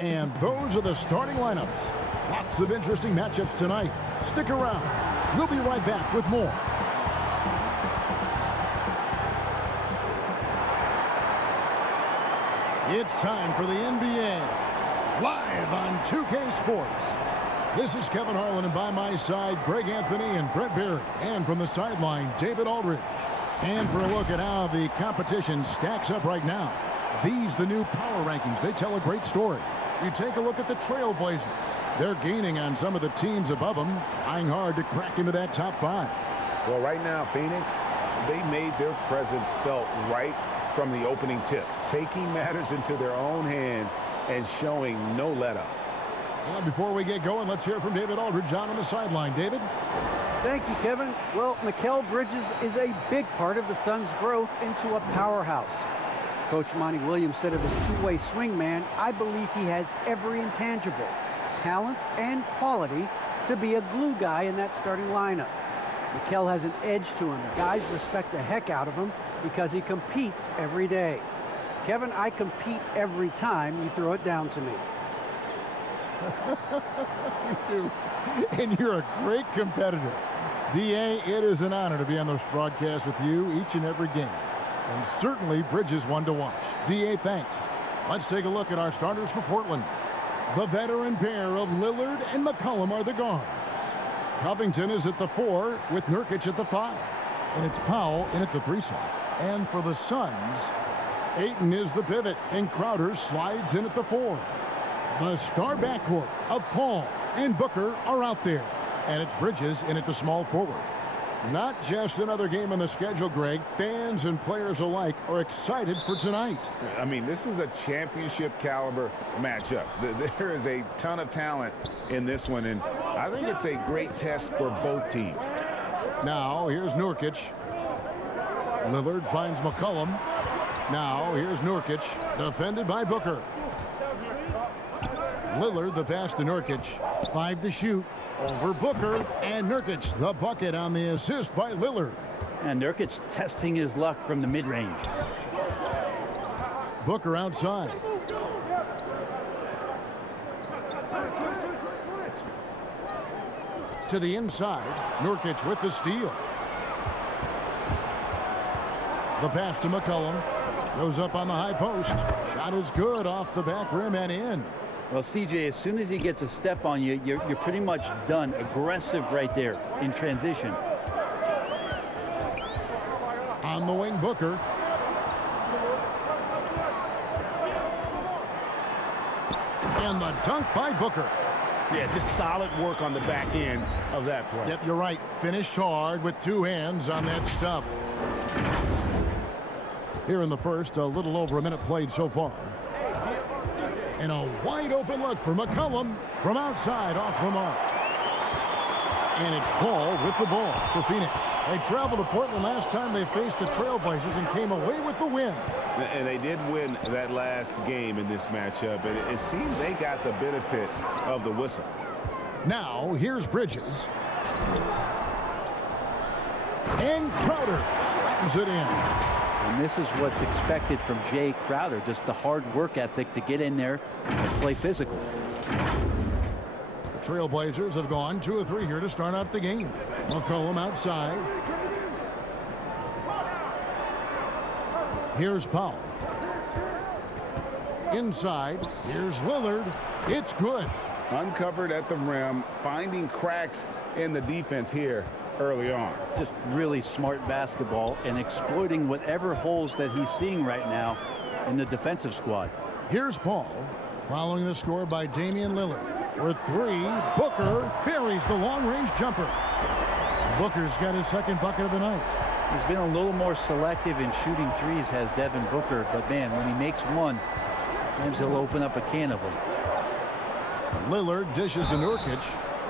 And those are the starting lineups. Lots of interesting matchups tonight. Stick around. We'll be right back with more. It's time for the NBA, live on 2K Sports. This is Kevin Harlan, and by my side, Greg Anthony and Brett Barry. And from the sideline, David Aldridge. And for a look at how the competition stacks up right now. These, the new power rankings, they tell a great story. You take a look at the Trailblazers. They're gaining on some of the teams above them, trying hard to crack into that top 5. Well, right now, Phoenix, they made their presence felt right from the opening tip, taking matters into their own hands and showing no let-up. Well, before we get going, let's hear from David Aldridge on the sideline. David? Thank you, Kevin. Well, Mikal Bridges is a big part of the Suns' growth into a powerhouse. Coach Monty Williams said of his two-way swing man, I believe he has every intangible, talent and quality to be a glue guy in that starting lineup. Mikal has an edge to him. Guys respect the heck out of him because he competes every day. Kevin, I compete every time you throw it down to me. You do. And you're a great competitor. D.A., it is an honor to be on this broadcast with you each and every game. And certainly Bridges one to watch. D.A., thanks. Let's take a look at our starters for Portland. The veteran pair of Lillard and McCollum are the guards. Covington is at the 4 with Nurkic at the 5. And it's Powell in at the 3 slot. And for the Suns, Ayton is the pivot and Crowder slides in at the 4. The star backcourt of Paul and Booker are out there. And it's Bridges in at the small forward. Not just another game on the schedule, Greg. Fans and players alike are excited for tonight. I mean, this is a championship caliber matchup. There is a ton of talent in this one, and I think it's a great test for both teams. Now, here's Nurkic. Lillard finds McCollum. Now, here's Nurkic, defended by Booker. Lillard, the pass to Nurkic. 5 to shoot. Over Booker, and Nurkic, the bucket on the assist by Lillard. And Nurkic testing his luck from the mid-range. Booker outside. To the inside, Nurkic with the steal. The pass to McCollum. Goes up on the high post. Shot is good off the back rim and in. Well, CJ, as soon as he gets a step on you, you're pretty much done. Aggressive right there in transition. On the wing, Booker. And the dunk by Booker. Yeah, just solid work on the back end of that play. Yep, you're right. Finished hard with 2 hands on that stuff. Here in the first, a little over a minute played so far. And a wide open look for McCollum from outside off the mark. And it's Paul with the ball for Phoenix. They traveled to Portland last time they faced the Trailblazers and came away with the win. And they did win that last game in this matchup. And it seemed they got the benefit of the whistle. Now, here's Bridges. And Crowder flattens it in. And this is what's expected from Jay Crowder, just the hard work ethic to get in there and play physical. The Trailblazers have gone 2 of 3 here to start out the game. McCollum outside. Here's Powell. Inside, here's Lillard. It's good. Uncovered at the rim, finding cracks in the defense here early on. Just really smart basketball and exploiting whatever holes that he's seeing right now in the defensive squad. Here's Paul, following the score by Damian Lillard. For 3, Booker buries the long-range jumper. Booker's got his second bucket of the night. He's been a little more selective in shooting threes, has Devin Booker, but man, when he makes one, sometimes he'll open up a can of them. Lillard dishes to Nurkic.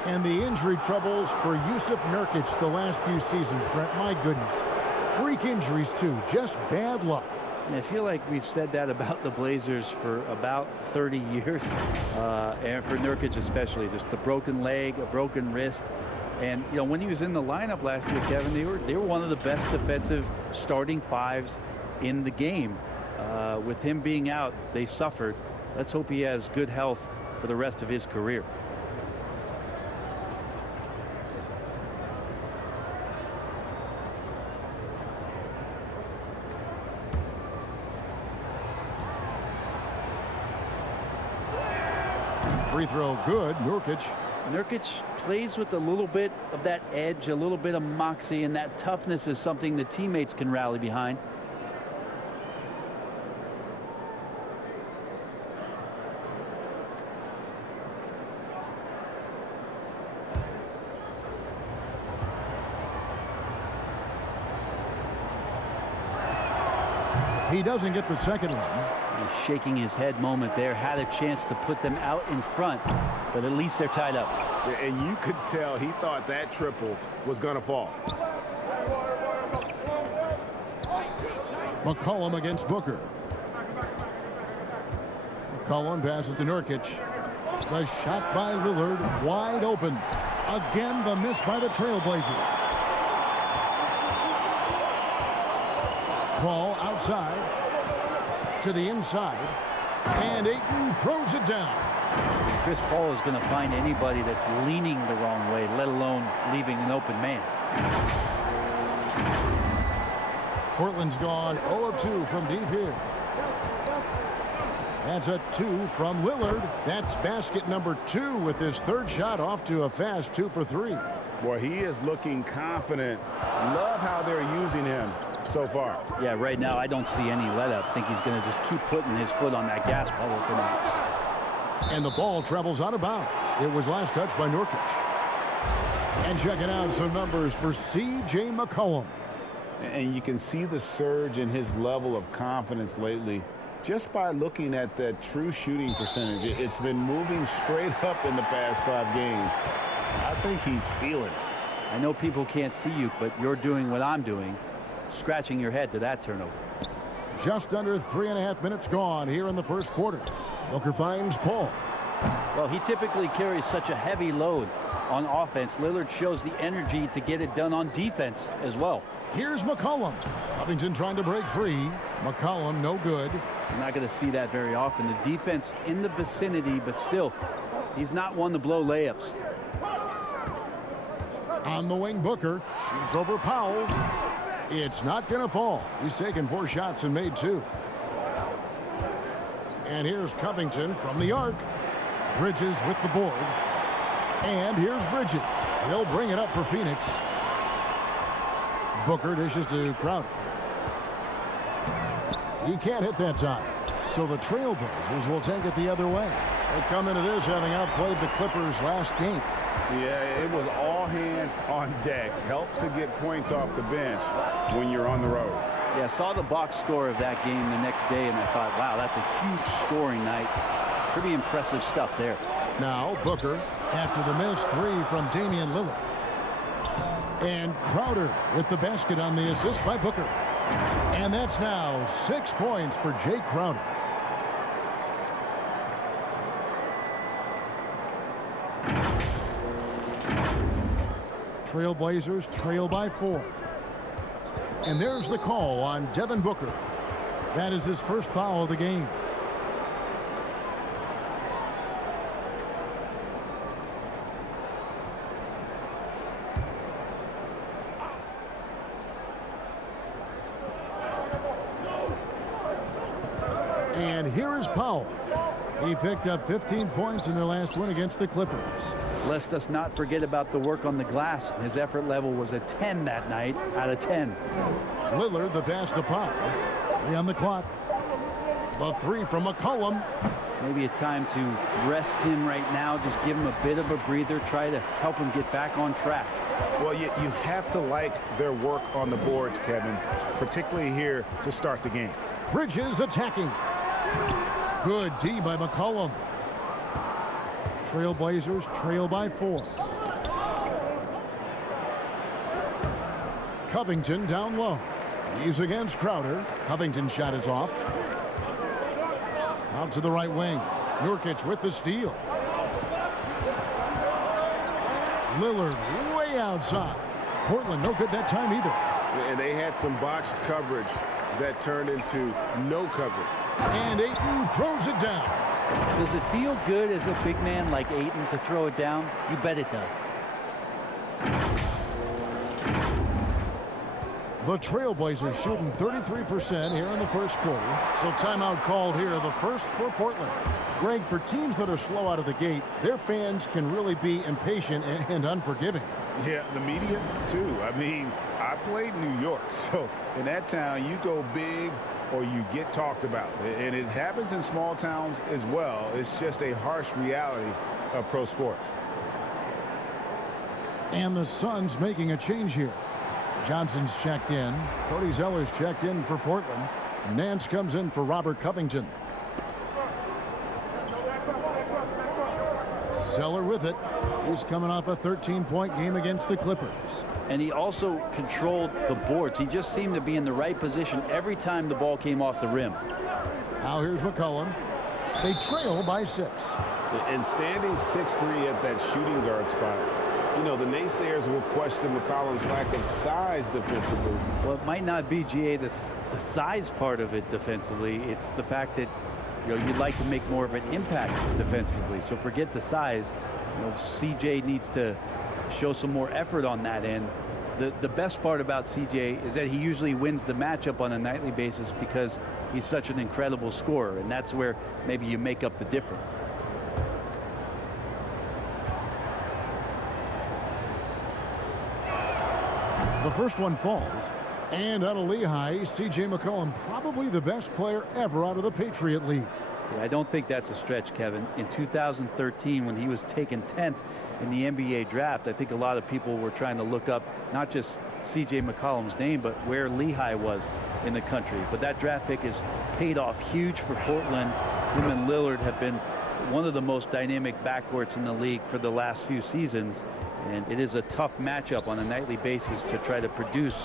And the injury troubles for Yusuf Nurkic the last few seasons, Brent. My goodness. Freak injuries, too. Just bad luck. I feel like we've said that about the Blazers for about 30 years. And for Nurkic especially. Just the broken leg, a broken wrist. And, you know, when he was in the lineup last year, Kevin, they were one of the best defensive starting 5s in the game. With him being out, they suffered. Let's hope he has good health for the rest of his career. Free throw good. Nurkic. Nurkic plays with a little bit of that edge, a little bit of moxie, and that toughness is something the teammates can rally behind. He doesn't get the second one. He's shaking his head moment there. Had a chance to put them out in front, but at least they're tied up. And you could tell he thought that triple was going to fall. McCollum against Booker. McCollum passes to Nurkic. The shot by Lillard, wide open. Again, the miss by the Trailblazers. Paul outside to the inside, and Ayton throws it down. Chris Paul is going to find anybody that's leaning the wrong way, let alone leaving an open man. Portland's gone 0 of 2 from deep here. That's a 2 from Lillard. That's basket number 2 with his third shot off to a fast 2 for 3. Boy, he is looking confident. Love how they're using him so far. Yeah, right now I don't see any let up. I think he's going to just keep putting his foot on that gas pedal tonight. And the ball travels out of bounds. It was last touched by Nurkic. And checking out some numbers for C.J. McCollum. And you can see the surge in his level of confidence lately just by looking at that true shooting percentage. It's been moving straight up in the past 5 games. I think he's feeling it. I know people can't see you, but you're doing what I'm doing, scratching your head to that turnover. Just under 3.5 minutes gone here in the first quarter. Booker finds Paul. Well, he typically carries such a heavy load on offense. Lillard shows the energy to get it done on defense as well. Here's McCollum. Covington trying to break free. McCollum no good. You're not going to see that very often. The defense in the vicinity, but still, he's not one to blow layups. On the wing, Booker shoots over Powell. It's not going to fall. He's taken 4 shots and made 2. And here's Covington from the arc. Bridges with the board. And here's Bridges. He'll bring it up for Phoenix. Booker dishes to Crowder. He can't hit that time. So the Trailblazers will take it the other way. They come into this having outplayed the Clippers last game. Yeah, it was all hands on deck. Helps to get points off the bench when you're on the road. Yeah, saw the box score of that game the next day, and I thought, wow, that's a huge scoring night. Pretty impressive stuff there. Now Booker after the missed 3 from Damian Lillard. And Crowder with the basket on the assist by Booker. And that's now 6 points for Jay Crowder. Trailblazers trail by 4. And there's the call on Devin Booker. That is his first foul of the game. And here is Powell. He picked up 15 points in their last win against the Clippers. Lest us not forget about the work on the glass. His effort level was a 10 that night out of 10. Lillard the pass to Powell. 3 on the clock. The 3 from McCollum. Maybe a time to rest him right now. Just give him a bit of a breather. Try to help him get back on track. Well, you have to like their work on the boards, Kevin, particularly here to start the game. Bridges attacking. Good D by McCollum. Trailblazers trail by 4. Covington down low. He's against Crowder. Covington's shot is off. Out to the right wing. Nurkic with the steal. Lillard way outside. Portland no good that time either. And they had some botched coverage that turned into no coverage. And Ayton throws it down. Does it feel good as a big man like Ayton to throw it down? You bet it does. The Trailblazers shooting 33% here in the first quarter. So timeout called here, the first for Portland. Greg, for teams that are slow out of the gate, their fans can really be impatient and unforgiving. Yeah, the media, too. I mean, I played in New York, so in that town, you go big or you get talked about. And it happens in small towns as well. It's just a harsh reality of pro sports. And the Suns making a change here. Johnson's checked in. Cody Zeller's checked in for Portland. Nance comes in for Robert Covington. Zeller with it. He's coming off a 13-point game against the Clippers. And he also controlled the boards. He just seemed to be in the right position every time the ball came off the rim. Now here's McCollum. They trail by 6. And standing 6'3" at that shooting guard spot, you know, the naysayers will question McCollum's lack of size defensively. Well, it might not be, GA, the size part of it defensively. It's the fact that, you know, you'd like to make more of an impact defensively. So forget the size. You know, CJ needs to show some more effort on that end. The best part about CJ is that he usually wins the matchup on a nightly basis because he's such an incredible scorer, and that's where maybe you make up the difference. The first one falls. And out of Lehigh, C.J. McCollum, probably the best player ever out of the Patriot League. Yeah, I don't think that's a stretch, Kevin. In 2013, when he was taken 10th in the NBA draft, I think a lot of people were trying to look up not just C.J. McCollum's name, but where Lehigh was in the country. But that draft pick has paid off huge for Portland. Him and Lillard have been one of the most dynamic backcourts in the league for the last few seasons. And it is a tough matchup on a nightly basis to try to produce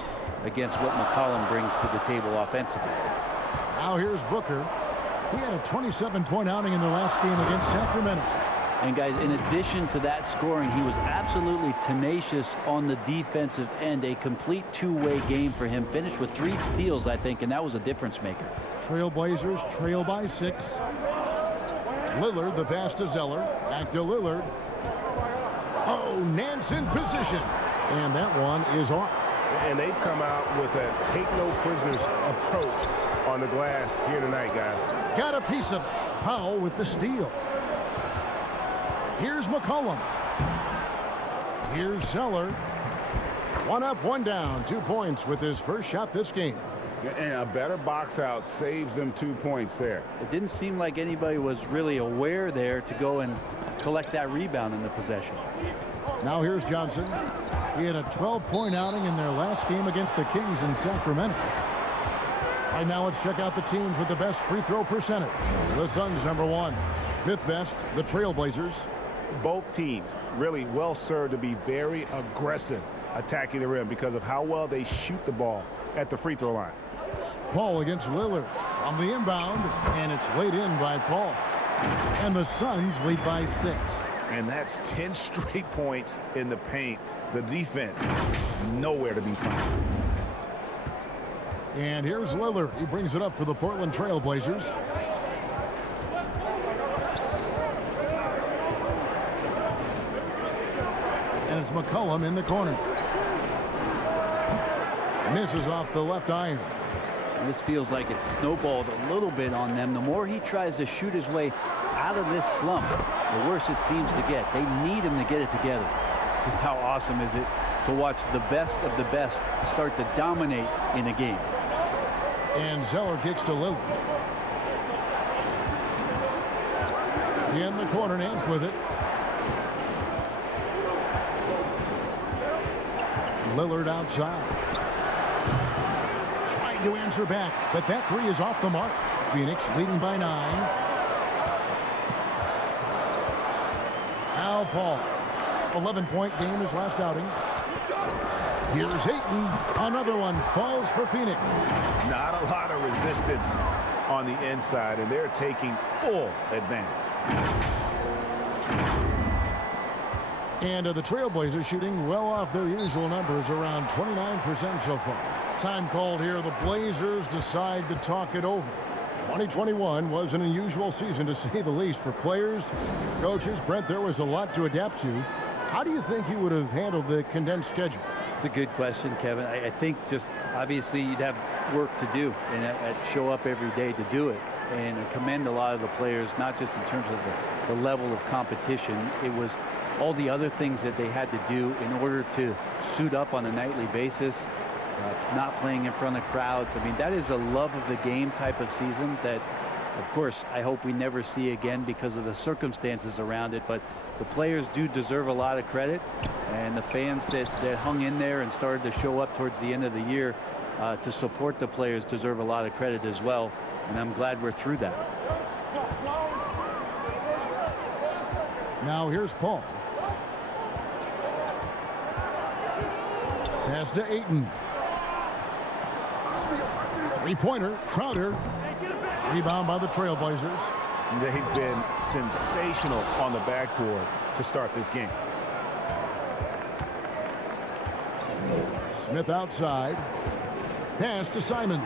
against what McCollum brings to the table offensively. Now here's Booker. He had a 27-point outing in their last game against Sacramento. And guys, in addition to that scoring, he was absolutely tenacious on the defensive end. A complete two-way game for him. Finished with 3 steals, I think, and that was a difference maker. Trailblazers trail by 6. Lillard, the pass to Zeller. Back to Lillard. Oh, Nance in position. And that one is off. And they've come out with a take-no-prisoners approach on the glass here tonight, guys. Got a piece of it. Powell with the steal. Here's McCollum. Here's Zeller. 1 up, 1 down. 2 points with his first shot this game. And a better box out saves them 2 points there. It didn't seem like anybody was really aware there to go and collect that rebound in the possession. Now here's Johnson. He had a 12-point outing in their last game against the Kings in Sacramento. Right now, let's check out the teams with the best free throw percentage. The Suns, #1. 5th best, the Trailblazers. Both teams really well served to be very aggressive attacking the rim because of how well they shoot the ball at the free throw line. Paul against Lillard on the inbound, and it's laid in by Paul. And the Suns lead by 6. And that's 10 straight points in the paint. The defense, nowhere to be found. And here's Lillard. He brings it up for the Portland Trailblazers. And it's McCollum in the corner. Misses off the left iron. And this feels like it's snowballed a little bit on them. The more he tries to shoot his way out of this slump, the worse it seems to get. They need him to get it together. Just how awesome is it to watch the best of the best start to dominate in a game. And Zeller kicks to Lillard. In the corner, Nance with it. Lillard outside. Trying to answer back, but that 3 is off the mark. Phoenix leading by 9. Now Paul. 11-point game his last outing. Here's Ayton. Another one falls for Phoenix. Not a lot of resistance on the inside, and they're taking full advantage. And the Trailblazers shooting well off their usual numbers, around 29% so far. Time called here. The Blazers decide to talk it over. 2021 was an unusual season, to say the least, for players, coaches. Brent, there was a lot to adapt to. How do you think you would have handled the condensed schedule? It's a good question, Kevin. I think just obviously you'd have work to do and I'd show up every day to do it. And I commend a lot of the players, not just in terms of the level of competition. It was all the other things that they had to do in order to suit up on a nightly basis, not playing in front of crowds. I mean, that is a love of the game type of season that, of course, I hope we never see again because of the circumstances around it. But the players do deserve a lot of credit, and the fans that hung in there and started to show up towards the end of the year to support the players deserve a lot of credit as well. And I'm glad we're through that. Now here's Paul. Pass to Ayton. Three-pointer, Crowder. Rebound by the Trailblazers. They've been sensational on the backboard to start this game. Smith outside. Pass to Simons.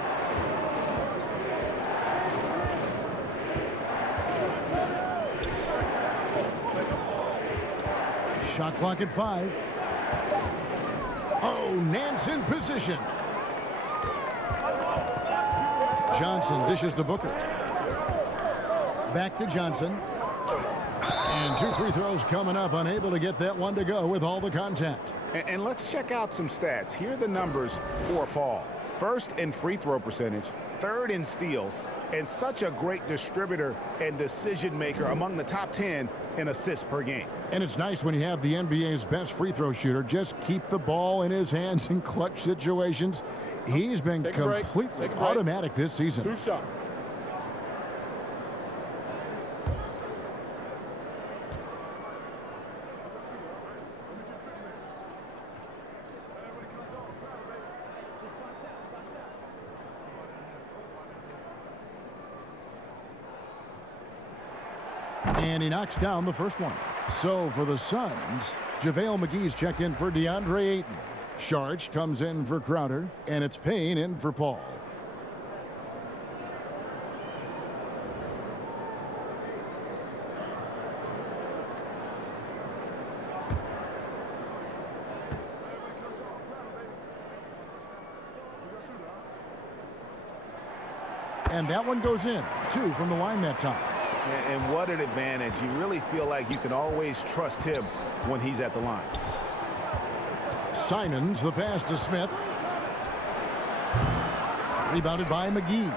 Shot clock at 5. Oh, Nance in position. Johnson dishes to Booker. Back to Johnson. And 2 free throws coming up. Unable to get that one to go with all the contact. And let's check out some stats. Here are the numbers for Paul. First in free throw percentage, third in steals, and such a great distributor and decision maker, among the top 10 in assists per game. And it's nice when you have the NBA's best free throw shooter just keep the ball in his hands in clutch situations. He's been completely automatic this season. 2 shots. And he knocks down the first one. So for the Suns, JaVale McGee's checked in for DeAndre Ayton. Sharch comes in for Crowder, and it's Payne in for Paul. And that one goes in. 2 from the line that time. And what an advantage. You really feel like you can always trust him when he's at the line. Simons, the pass to Smith. Rebounded by McGee.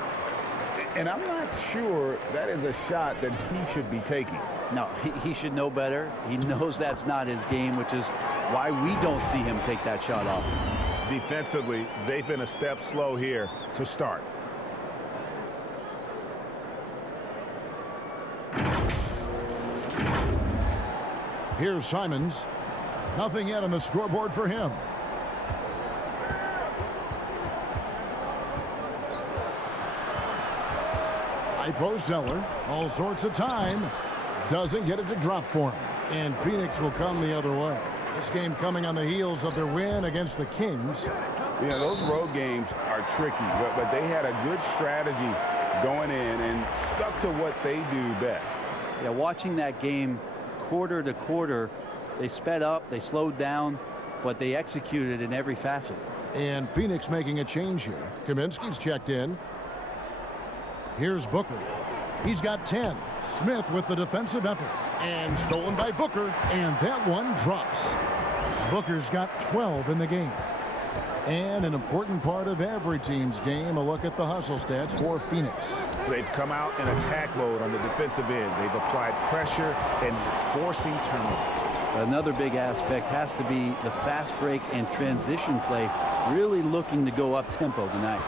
And I'm not sure that is a shot that he should be taking. No, he should know better. He knows that's not his game, which is why we don't see him take that shot off. Defensively, they've been a step slow here to start. Here's Simons. Nothing yet on the scoreboard for him. High post Zeller. All sorts of time. Doesn't get it to drop for him. And Phoenix will come the other way. This game coming on the heels of their win against the Kings. Yeah, those road games are tricky, but they had a good strategy going in and stuck to what they do best. Yeah, watching that game quarter to quarter, they sped up, they slowed down, but they executed in every facet. And Phoenix making a change here. Kaminsky's checked in. Here's Booker. He's got 10. Smith with the defensive effort. And stolen by Booker. And that one drops. Booker's got 12 in the game. And an important part of every team's game, a look at the hustle stats for Phoenix. They've come out in attack mode on the defensive end. They've applied pressure and forcing turnovers. Another big aspect has to be the fast break and transition play, really looking to go up tempo tonight.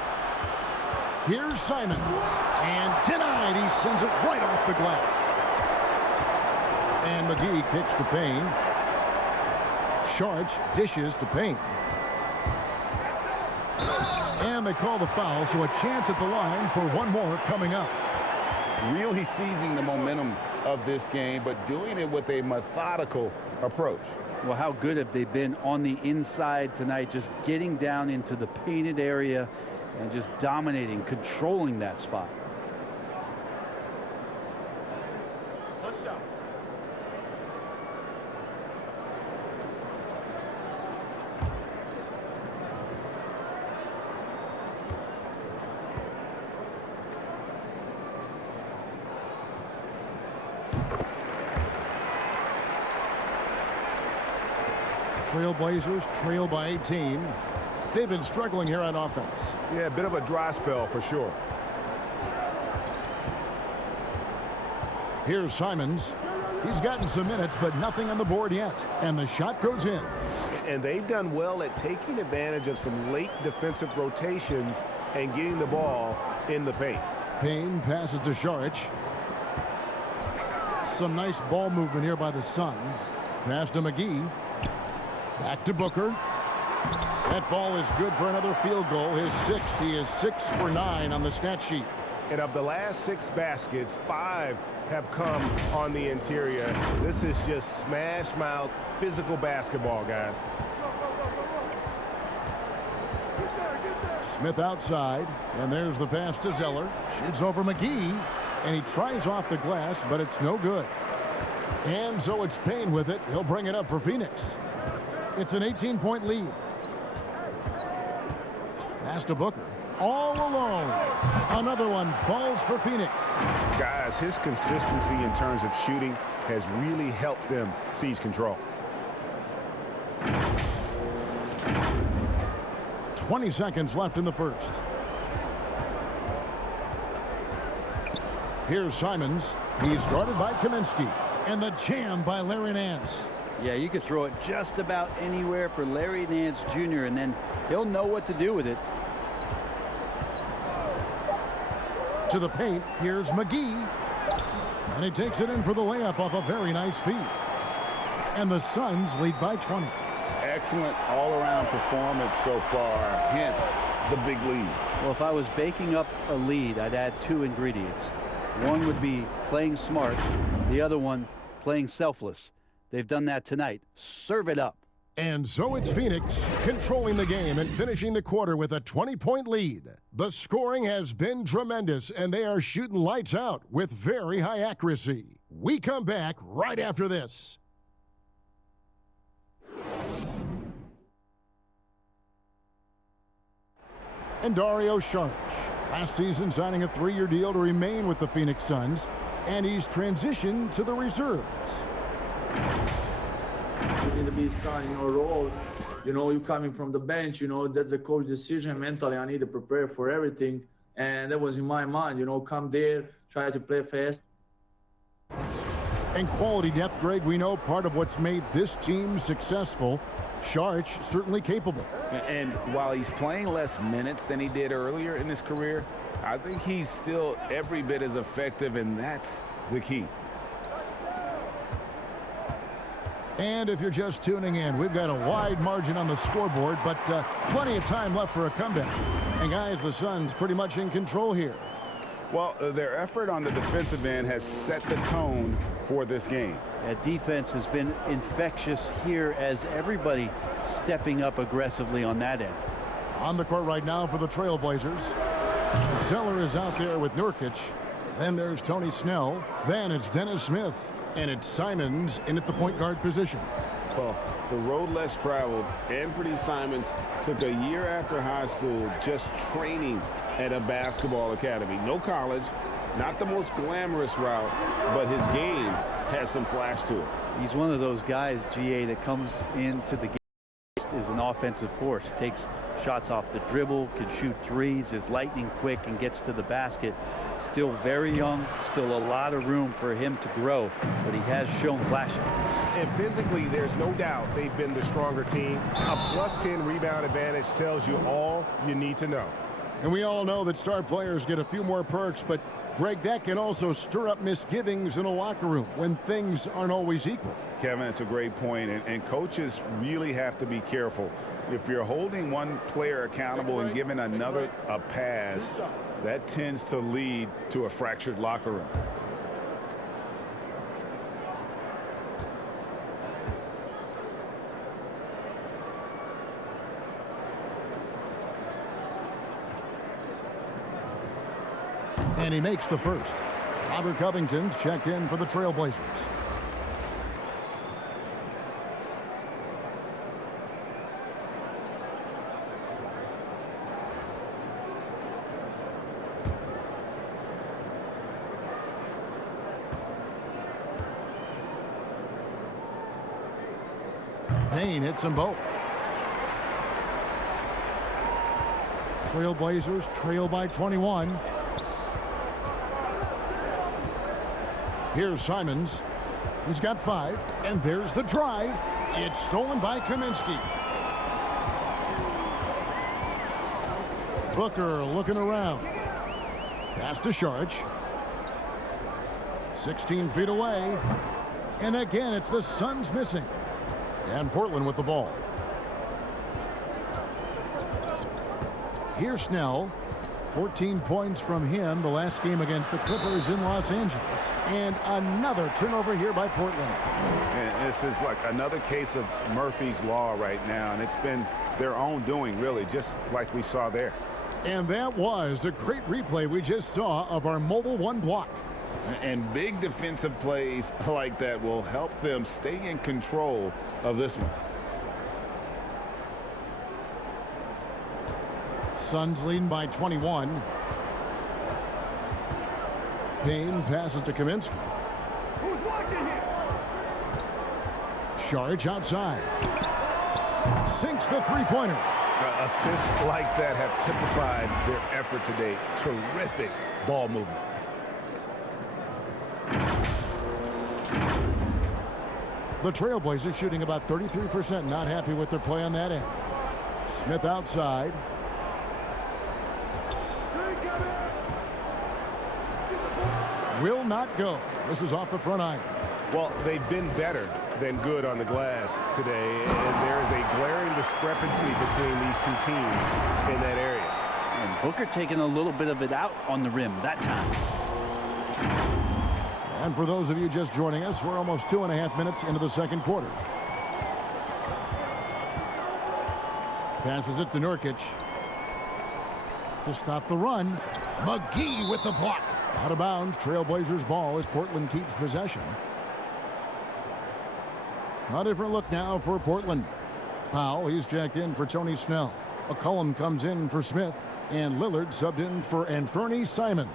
Here's Simons. And denied. He sends it right off the glass. And McGee kicks to Payne. Sharch dishes to Payne. And they call the foul, so a chance at the line for one more coming up. Really seizing the momentum of this game, but doing it with a methodical approach. Well, how good have they been on the inside tonight, just getting down into the painted area and just dominating, controlling that spot. Trailblazers trail by 18. They've been struggling here on offense. Yeah, a bit of a dry spell for sure. Here's Simons. He's gotten some minutes, but nothing on the board yet. And the shot goes in. And they've done well at taking advantage of some late defensive rotations and getting the ball in the paint. Payne passes to Saric. Some nice ball movement here by the Suns. Pass to McGee. Back to Booker. That ball is good for another field goal. His sixth. He is 6 for 9 on the stat sheet. And of the last 6 baskets, 5 have come on the interior. This is just smash mouth physical basketball, guys. Smith outside, and there's the pass to Zeller. Shoots over McGee, and he tries off the glass, but it's no good. And so it's Payne with it. He'll bring it up for Phoenix. It's an 18-point lead. Pass to Booker. All alone. Another one falls for Phoenix. Guys, his consistency in terms of shooting has really helped them seize control. 20 seconds left in the first. Here's Simons. He's guarded by Kaminsky. And the jam by Larry Nance. Yeah, you could throw it just about anywhere for Larry Nance Jr., and then he'll know what to do with it. To the paint, here's McGee. And he takes it in for the layup off a very nice feed. And the Suns lead by 20. Excellent all-around performance so far, hence the big lead. Well, if I was baking up a lead, I'd add 2 ingredients. One would be playing smart. The other one, playing selfless. They've done that tonight. Serve it up. And so it's Phoenix controlling the game and finishing the quarter with a 20-point lead. The scoring has been tremendous, and they are shooting lights out with very high accuracy. We come back right after this. And Dario Saric, last season signing a 3-year deal to remain with the Phoenix Suns, and he's transitioned to the reserves. You need to be starting your role. You know, you coming from the bench, you know, that's a coach decision. Mentally, I need to prepare for everything. And that was in my mind, you know, come there, try to play fast. And quality depth, Greg, we know part of what's made this team successful. Saric certainly capable. And while he's playing less minutes than he did earlier in his career, I think he's still every bit as effective, and that's the key. And if you're just tuning in, we've got a wide margin on the scoreboard, but plenty of time left for a comeback. And guys, the Suns pretty much in control here. Well, their effort on the defensive end has set the tone for this game. That defense has been infectious here as everybody stepping up aggressively on that end. On the court right now for the Trailblazers. Zeller is out there with Nurkic. Then there's Tony Snell. Then it's Dennis Smith. And it's Simons in at the point guard position. Well, the road less traveled, Anthony Simons took a year after high school just training at a basketball academy. No college, not the most glamorous route, but his game has some flash to it. He's one of those guys, GA, that comes into the game as an offensive force, takes shots off the dribble, can shoot threes, is lightning quick, and gets to the basket. Still very young, still a lot of room for him to grow, but he has shown flashes. And physically, there's no doubt they've been the stronger team. A +10 rebound advantage tells you all you need to know. And we all know that star players get a few more perks, but Greg, that can also stir up misgivings in a locker room when things aren't always equal. Kevin, it's a great point, and coaches really have to be careful. If you're holding one player accountable and giving another a pass, that tends to lead to a fractured locker room. And he makes the first. Connor Covington's checked in for the Trailblazers. Payne hits them both. Trailblazers trail by 21. Here's Simons. He's got 5. And there's the drive. It's stolen by Kaminsky. Booker looking around. Pass to Sharge. 16 feet away. And again, it's the Suns missing. And Portland with the ball. Here's Snell. 14 points from him the last game against the Clippers in Los Angeles. And another turnover here by Portland. And this is like another case of Murphy's Law right now. And it's been their own doing, really, just like we saw there. And that was a great replay we just saw of our Mobile One block. And big defensive plays like that will help them stay in control of this one. Suns leading by 21. Payne passes to Kaminsky. Who's watching here? Sharge outside. Sinks the three-pointer. Assists like that have typified their effort today. Terrific ball movement. The Trailblazers shooting about 33%. Not happy with their play on that end. Smith outside. Will not go. This is off the front iron. Well, they've been better than good on the glass today, and there is a glaring discrepancy between these two teams in that area. And Booker taking a little bit of it out on the rim that time. And for those of you just joining us, we're almost 2.5 minutes into the second quarter. Passes it to Nurkic. To stop the run. McGee with the block. Out of bounds. Trailblazers ball as Portland keeps possession. A different look now for Portland. Powell, he's checked in for Tony Snell. McCollum comes in for Smith. And Lillard subbed in for Anthony Simons.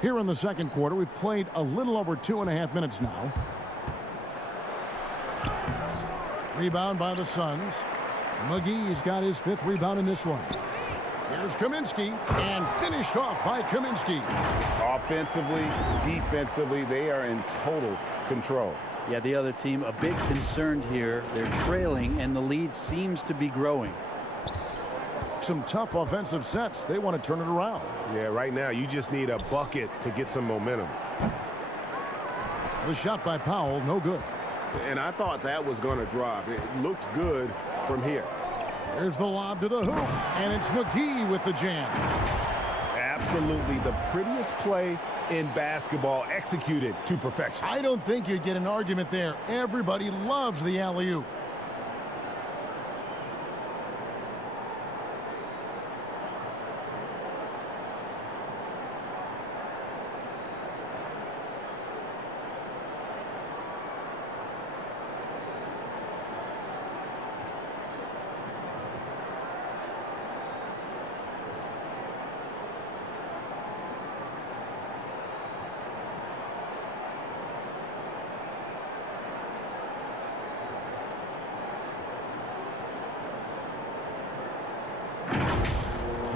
Here in the second quarter, we've played a little over 2.5 minutes now. Rebound by the Suns. McGee's got his 5th rebound in this one. Here's Kaminsky, and finished off by Kaminsky. Offensively, defensively, they are in total control. Yeah, the other team a bit concerned here. They're trailing, and the lead seems to be growing. Some tough offensive sets. They want to turn it around. Yeah, right now you just need a bucket to get some momentum. The shot by Powell, no good. And I thought that was going to drop. It looked good from here. There's the lob to the hoop, and it's McGee with the jam. Absolutely the prettiest play in basketball, executed to perfection. I don't think you'd get an argument there. Everybody loves the alley-oop.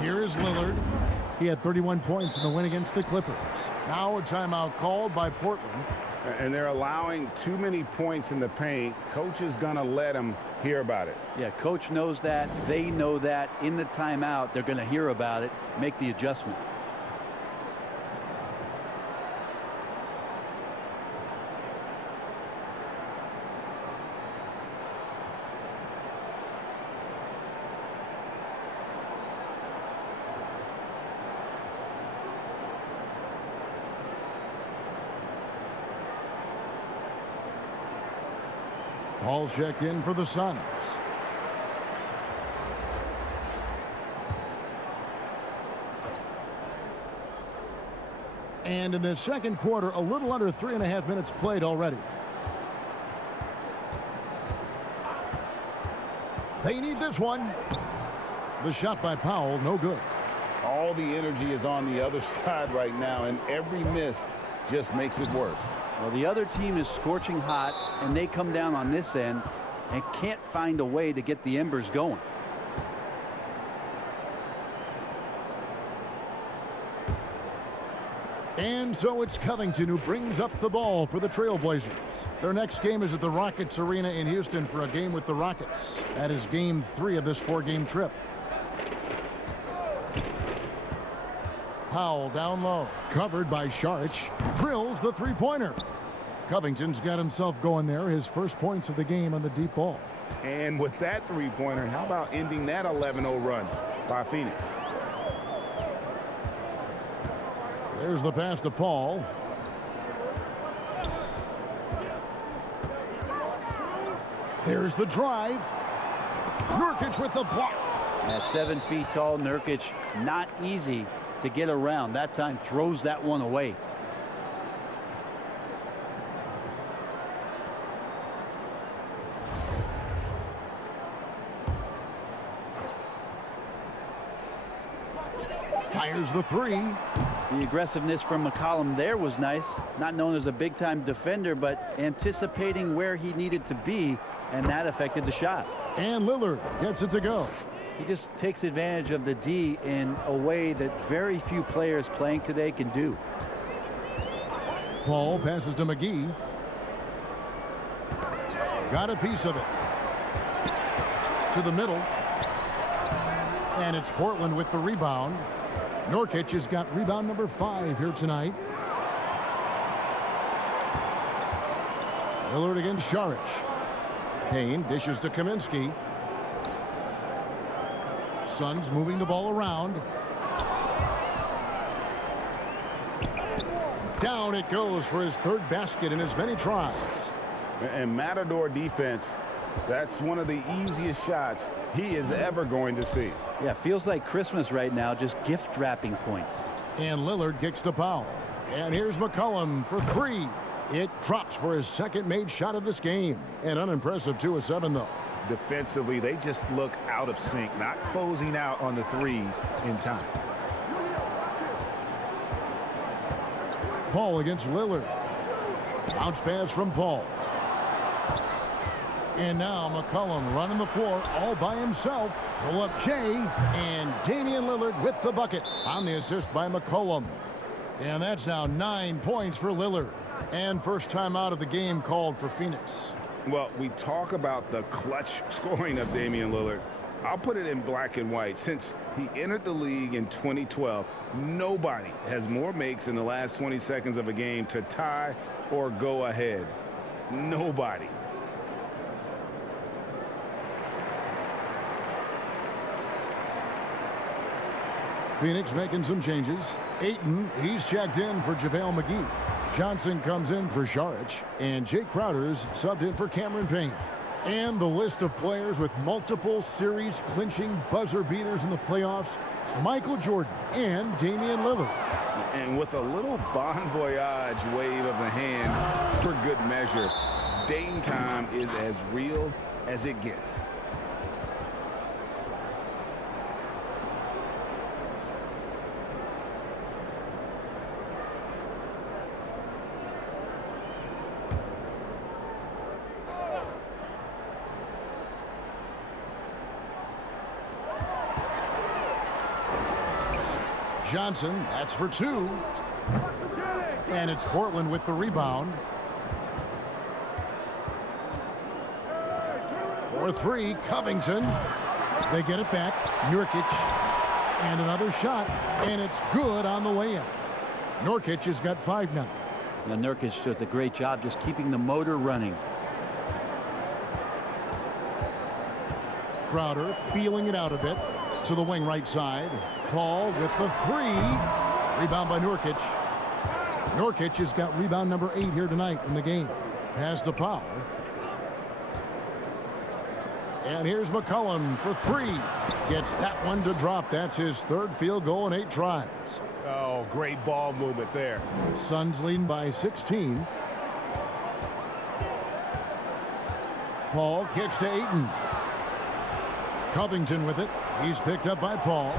Here is Lillard. He had 31 points in the win against the Clippers. Now a timeout called by Portland. And they're allowing too many points in the paint. Coach is going to let them hear about it. Yeah, coach knows that. They know that. In the timeout, they're going to hear about it, make the adjustment. Paul's checked in for the Suns. And in the second quarter, a little under 3.5 minutes played already. They need this one. The shot by Powell, no good. All the energy is on the other side right now, and every miss just makes it worse. Well, the other team is scorching hot, and they come down on this end and can't find a way to get the embers going. And so it's Covington who brings up the ball for the Trailblazers. Their next game is at the Rockets Arena in Houston for a game with the Rockets. That is game 3 of this 4-game trip. Powell down low, covered by Saric, drills the three-pointer. Covington's got himself going there, his first points of the game on the deep ball. And with that three-pointer, how about ending that 11-0 run by Phoenix? There's the pass to Paul. There's the drive. Nurkic with the block. At 7 feet tall, Nurkic, not easy to get around. That time throws that one away. Fires the three. The aggressiveness from McCollum there was nice. Not known as a big-time defender, but anticipating where he needed to be, and that affected the shot. And Lillard gets it to go. He just takes advantage of the D in a way that very few players playing today can do. Paul passes to McGee. Got a piece of it. To the middle. And it's Portland with the rebound. Nurkic has got rebound number 5 here tonight. Lillard against Saric. Payne dishes to Kaminsky. Suns moving the ball around. Down it goes for his 3rd basket in as many tries. And Matador defense, that's one of the easiest shots he is ever going to see. Yeah, feels like Christmas right now, just gift wrapping points. And Lillard kicks to Powell. And here's McCollum for 3. It drops for his 2nd made shot of this game. An unimpressive 2 of 7, though. Defensively, they just look out of sync, not closing out on the threes in time. Paul against Lillard. Bounce pass from Paul. And now McCollum running the floor all by himself. Pull up Jay, and Damian Lillard with the bucket on the assist by McCollum. And that's now 9 points for Lillard. And first time out of the game called for Phoenix. Well, we talk about the clutch scoring of Damian Lillard. I'll put it in black and white. Since he entered the league in 2012, nobody has more makes in the last 20 seconds of a game to tie or go ahead. Nobody. Phoenix making some changes. Ayton, he's checked in for JaVale McGee. Johnson comes in for Saric, and Jay Crowder's subbed in for Cameron Payne. And the list of players with multiple series clinching buzzer beaters in the playoffs: Michael Jordan and Damian Lillard. And with a little bon voyage wave of the hand for good measure, Dame time is as real as it gets. Johnson, that's for 2. And it's Portland with the rebound. For 3, Covington. They get it back. Nurkic. And another shot. And it's good on the way in. Nurkic has got 5 now. And Nurkic does a great job just keeping the motor running. Crowder feeling it out a bit. To the wing right side. Paul with the 3. Rebound by Nurkic. Nurkic has got rebound number 8 here tonight in the game. Pass to Powell. And here's McCollum for 3. Gets that one to drop. That's his 3rd field goal in 8 tries. Oh, great ball movement there. Suns leading by 16. Paul kicks to Ayton. Covington with it. He's picked up by Paul.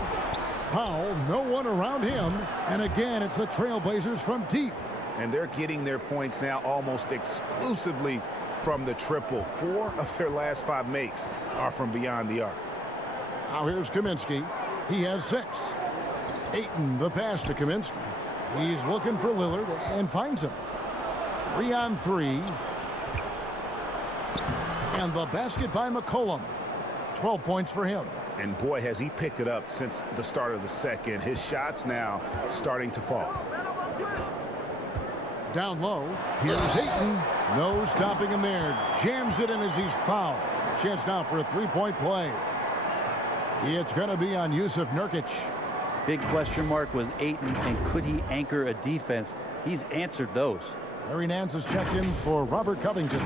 Powell, no one around him. And again, it's the Trailblazers from deep. And they're getting their points now almost exclusively from the triple. 4 of their last 5 makes are from beyond the arc. Now here's Kaminsky. He has 6. Ayton, the pass to Kaminsky. He's looking for Lillard and finds him. 3 on 3. And the basket by McCollum. 12 points for him. And boy, has he picked it up since the start of the second. His shots now starting to fall. Down low. Here's Ayton. No stopping him there. Jams it in as he's fouled. Chance now for a 3-point play. It's going to be on Yusuf Nurkic. Big question mark was Ayton, and could he anchor a defense? He's answered those. Larry Nance is checked in for Robert Covington.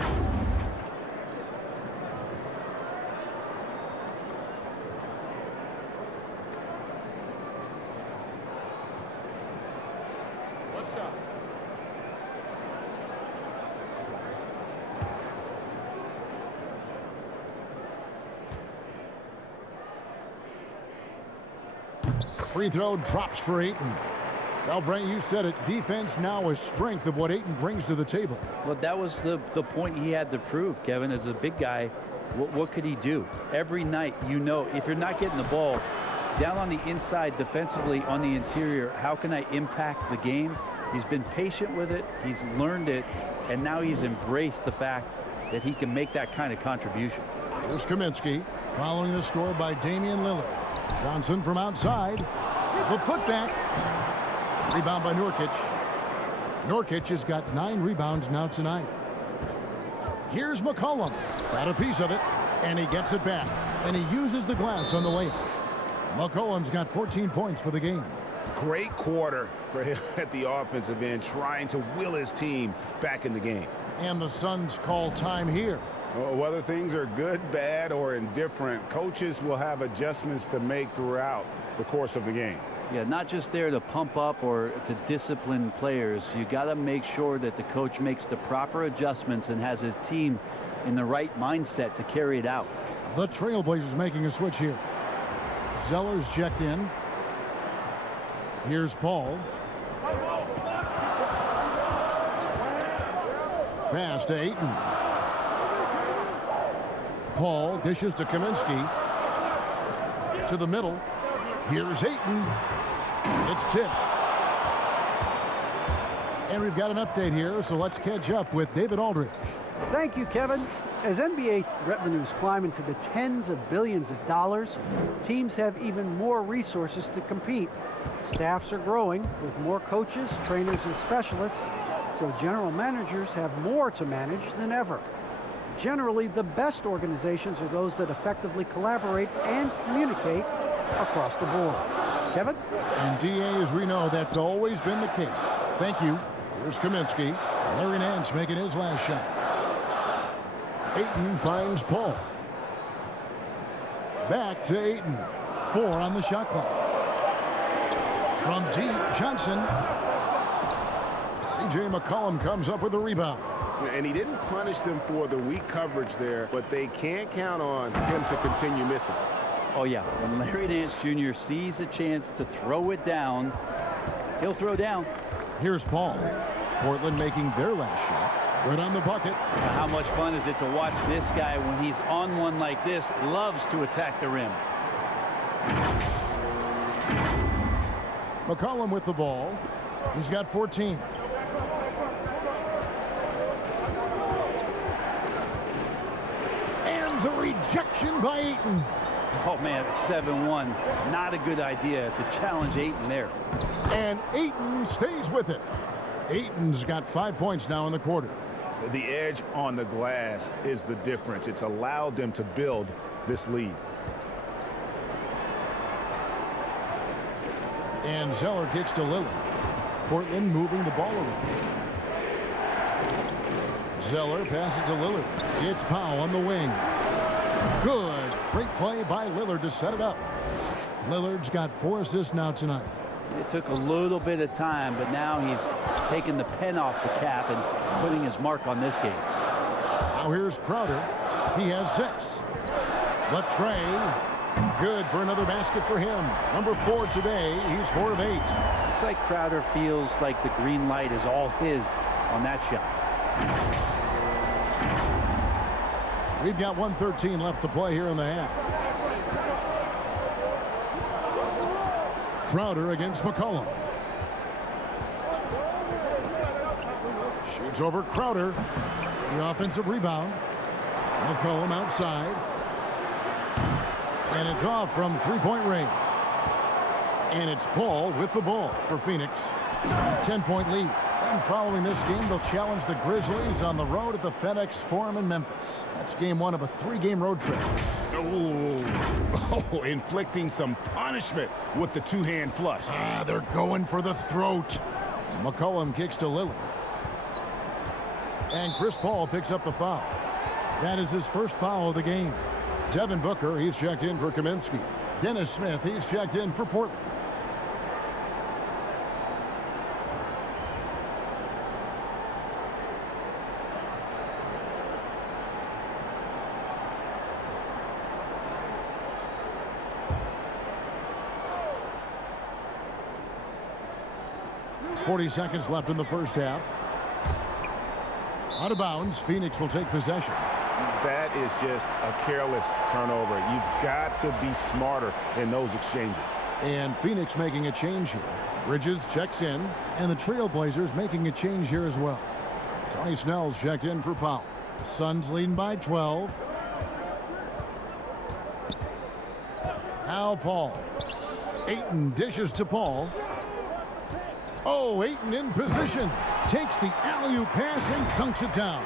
What's up? Free throw drops for Ayton. Well, Brent, you said it. Defense now a strength of what Ayton brings to the table. Well, that was the point he had to prove, Kevin. As a big guy, what could he do? Every night, you know, if you're not getting the ball down on the inside defensively on the interior, how can I impact the game? He's been patient with it. He's learned it. And now he's embraced the fact that he can make that kind of contribution. Here's Kaminsky following the score by Damian Lillard. Johnson from outside. The putback. Rebound by Nurkic. Nurkic has got 9 rebounds now tonight. Here's McCollum. Got a piece of it. And he gets it back. And he uses the glass on the layup. McCollum's got 14 points for the game. Great quarter for him at the offensive end, trying to will his team back in the game. And the Suns call time here. Well, whether things are good, bad, or indifferent, coaches will have adjustments to make throughout the course of the game. Yeah, not just there to pump up or to discipline players. You got to make sure that the coach makes the proper adjustments and has his team in the right mindset to carry it out. The Trailblazers making a switch here. Zeller's checked in. Here's Paul. Pass to Ayton. Paul dishes to Kaminsky. To the middle. Here's Ayton. It's tipped. And we've got an update here, so let's catch up with David Aldridge. Thank you, Kevin. As NBA revenues climb into the tens of billions of dollars, teams have even more resources to compete. Staffs are growing with more coaches, trainers, and specialists, so general managers have more to manage than ever. Generally, the best organizations are those that effectively collaborate and communicate across the board. Kevin? And DA, as we know, that's always been the case. Thank you. Here's Kaminsky. Larry Nance making his last shot. Ayton finds Paul. Back to Ayton. 4 on the shot clock. From deep, Johnson. C.J. McCollum comes up with a rebound. And he didn't punish them for the weak coverage there, but they can't count on him to continue missing. Oh, yeah. When Larry Nance Jr. sees a chance to throw it down, he'll throw down. Here's Paul. Portland making their last shot. Right on the bucket. Now, how much fun is it to watch this guy when he's on one like this? Loves to attack the rim. McCollum with the ball. He's got 14. And the rejection by Ayton. Oh, man, it's 7-1. Not a good idea to challenge Ayton there. And Ayton stays with it. Ayton's got 5 points now in the quarter. The edge on the glass is the difference. It's allowed them to build this lead. And Zeller kicks to Lillard. Portland moving the ball around. Zeller passes to Lillard. It's Powell on the wing. Good. Great play by Lillard to set it up. Lillard's got 4 assists now tonight. It took a little bit of time, but now he's taking the pen off the cap and putting his mark on this game. Now here's Crowder. He has 6. Latrey. Good for another basket for him. Number 4 today. He's 4 of 8. Looks like Crowder feels like the green light is all his on that shot. We've got 1:13 left to play here in the half. Crowder against McCollum. Shoots over Crowder. The offensive rebound. McCollum outside. And it's off from three-point range. And it's Paul with the ball for Phoenix. 10-point lead. And following this game, they'll challenge the Grizzlies on the road at the FedEx Forum in Memphis. That's game 1 of a 3-game road trip. Oh, inflicting some punishment with the two-hand flush. They're going for the throat. McCollum kicks to Lillard. And Chris Paul picks up the foul. That is his first foul of the game. Devin Booker, he's checked in for Kaminsky. Dennis Smith, he's checked in for Portland. .40 seconds left in the first half. Out of bounds, Phoenix will take possession. That is just a careless turnover. You've got to be smarter in those exchanges. And Phoenix making a change here. Bridges checks in, and the Trailblazers making a change here as well. Tony Snell's checked in for Powell. The Suns leading by 12. Now Paul. Ayton dishes to Paul. Oh, Ayton in position. Takes the alley-oop pass and dunks it down.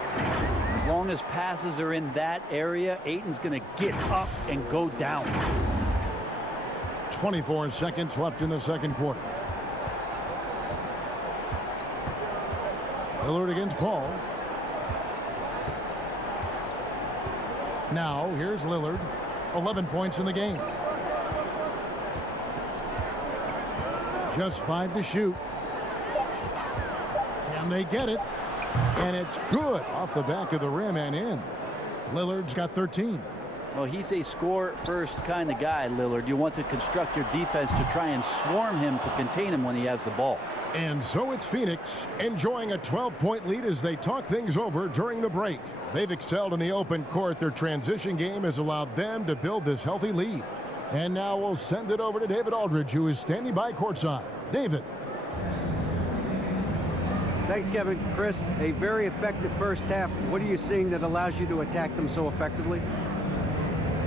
As long as passes are in that area, Ayton's going to get up and go down. 24 seconds left in the second quarter. Lillard against Paul. Now, here's Lillard. 11 points in the game. Just 5 to shoot. Can they get it? And it's good off the back of the rim and in. Lillard's got 13. Well, he's a score-first kind of guy, Lillard. You want to construct your defense to try and swarm him to contain him when he has the ball. And so it's Phoenix enjoying a 12-point lead as they talk things over during the break. They've excelled in the open court. Their transition game has allowed them to build this healthy lead. And now we'll send it over to David Aldridge, who is standing by courtside. David. Thanks, Kevin. Chris, a very effective first half. What are you seeing that allows you to attack them so effectively?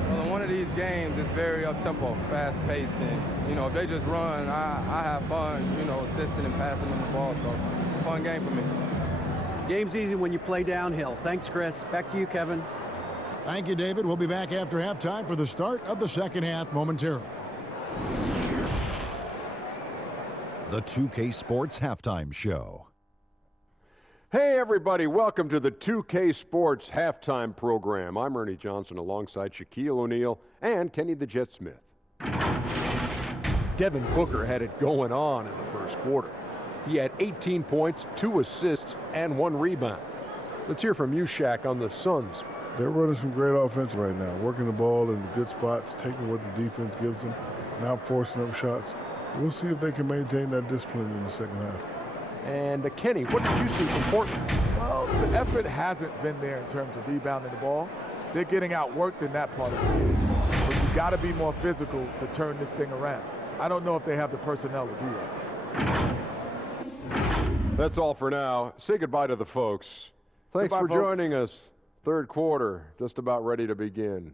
Well, in one of these games, it's very up-tempo, fast-paced, and, if they just run, I have fun, assisting and passing them the ball, so it's a fun game for me. Game's easy when you play downhill. Thanks, Chris. Back to you, Kevin. Thank you, David. We'll be back after halftime for the start of the second half momentarily. The 2K Sports Halftime Show. Hey everybody, welcome to the 2K Sports Halftime Program. I'm Ernie Johnson alongside Shaquille O'Neal and Kenny the Jet Smith. Devin Booker had it going on in the first quarter. He had 18 points, 2 assists, and 1 rebound. Let's hear from you, Shaq, on the Suns. They're running some great offense right now, working the ball in the good spots, taking what the defense gives them, not forcing up shots. We'll see if they can maintain that discipline in the second half. And Kenny, what did you see from Portland? Well, the effort hasn't been there in terms of rebounding the ball. They're getting outworked in that part of the game. But you got to be more physical to turn this thing around. I don't know if they have the personnel to do that. That's all for now. Say goodbye to the folks. Thanks Goodbye, for folks. joining us. Third quarter, just about ready to begin.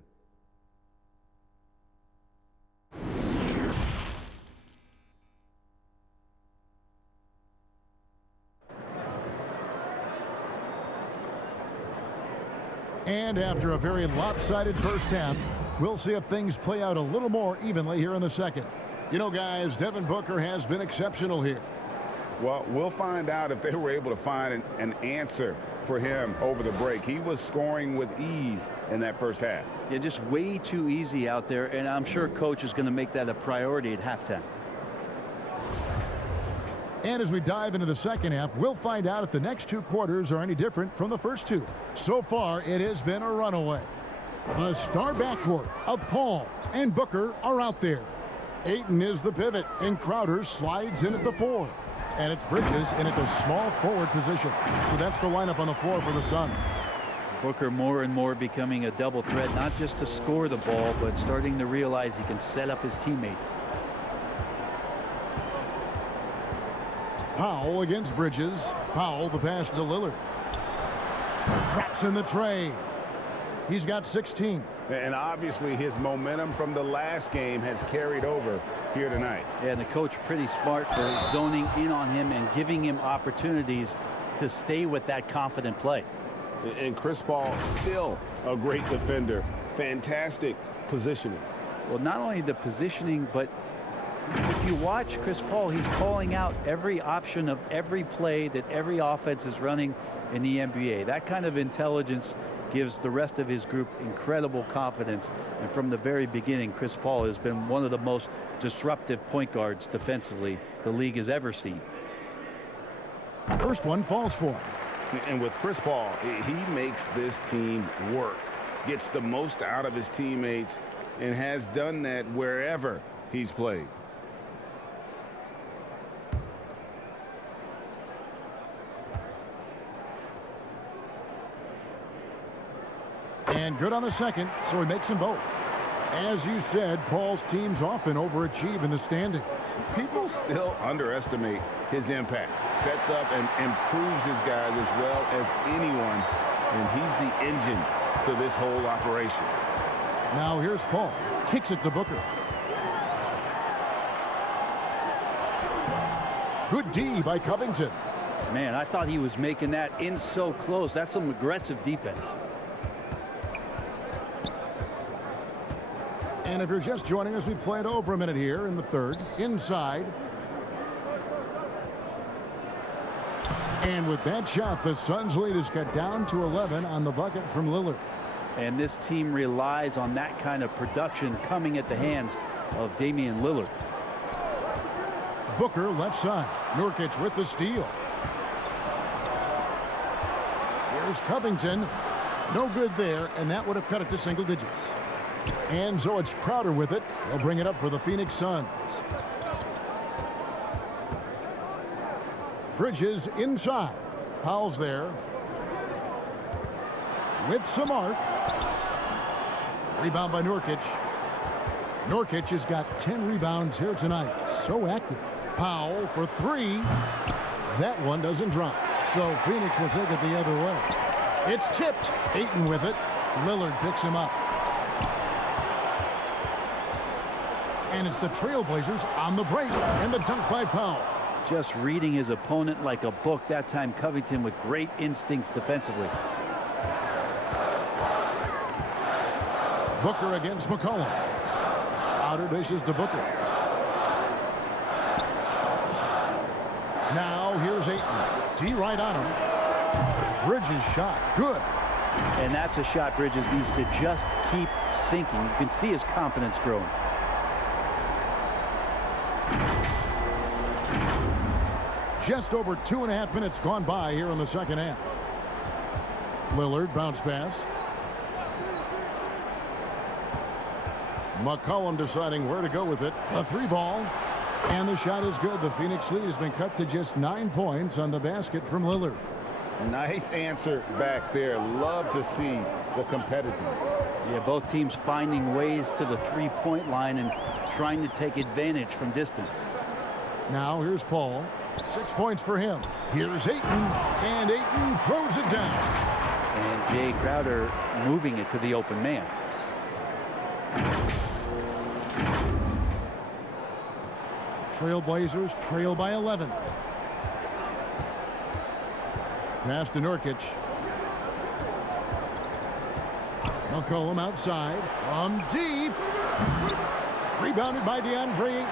And after a very lopsided first half, we'll see if things play out a little more evenly here in the second. You know, guys, Devin Booker has been exceptional here. Well, we'll find out if they were able to find an answer for him over the break. He was scoring with ease in that first half. Yeah, just way too easy out there, and I'm sure coach is going to make that a priority at halftime. And as we dive into the second half, we'll find out if the next 2 quarters are any different from the first 2. So far, it has been a runaway. The star backcourt of Paul and Booker are out there. Ayton is the pivot, and Crowder slides in at the 4. And it's Bridges in at the small forward position. So that's the lineup on the floor for the Suns. Booker more and more becoming a double threat, not just to score the ball, but starting to realize he can set up his teammates. Powell against Bridges. Powell the pass to Lillard. Traps in the tray. He's got 16. And obviously his momentum from the last game has carried over here tonight. Yeah, and the coach pretty smart for zoning in on him and giving him opportunities to stay with that confident play. And Chris Paul still a great defender. Fantastic positioning. Well, not only the positioning, but if you watch Chris Paul, he's calling out every option of every play that every offense is running in the NBA. That kind of intelligence gives the rest of his group incredible confidence. And from the very beginning, Chris Paul has been one of the most disruptive point guards defensively the league has ever seen. First one falls for him. And with Chris Paul, he makes this team work, gets the most out of his teammates, and has done that wherever he's played. And good on the second, so he makes them both. As you said, Paul's teams often overachieve in the standings. People still underestimate his impact. Sets up and improves his guys as well as anyone, and he's the engine to this whole operation. Now here's Paul. Kicks it to Booker. Good D by Covington. Man, I thought he was making that in so close. That's some aggressive defense. And if you're just joining us, we played over a minute here in the third. Inside. And with that shot, the Suns' lead is cut down to 11 on the bucket from Lillard. And this team relies on that kind of production coming at the hands of Damian Lillard. Booker left side. Nurkic with the steal. Here's Covington. No good there, and that would have cut it to single digits. And so it's Crowder with it. They'll bring it up for the Phoenix Suns. Bridges inside. Powell's there. With some arc. Rebound by Nurkic. Nurkic has got 10 rebounds here tonight. So active. Powell for 3. That one doesn't drop. So Phoenix will take it the other way. It's tipped. Ayton with it. Lillard picks him up. And it's the Trailblazers on the break. And the dunk by Powell. Just reading his opponent like a book. That time Covington with great instincts defensively. Booker against McCollum. Outer dishes to Booker. Now here's Ayton. T right on him. Bridges shot. Good. And that's a shot Bridges needs to just keep sinking. You can see his confidence growing. Just over 2.5 minutes gone by here in the second half. Lillard bounce pass. McCollum deciding where to go with it. A 3-ball. And the shot is good. The Phoenix lead has been cut to just 9 points on the basket from Lillard. Nice answer back there. Love to see the competitiveness. Yeah, both teams finding ways to the 3-point line and trying to take advantage from distance. Now here's Paul. 6 points for him. Here's Ayton. And Ayton throws it down. And Jay Crowder moving it to the open man. Trailblazers trail by 11. Pass to Nurkic. McCollum outside. From deep. Rebounded by DeAndre Ayton.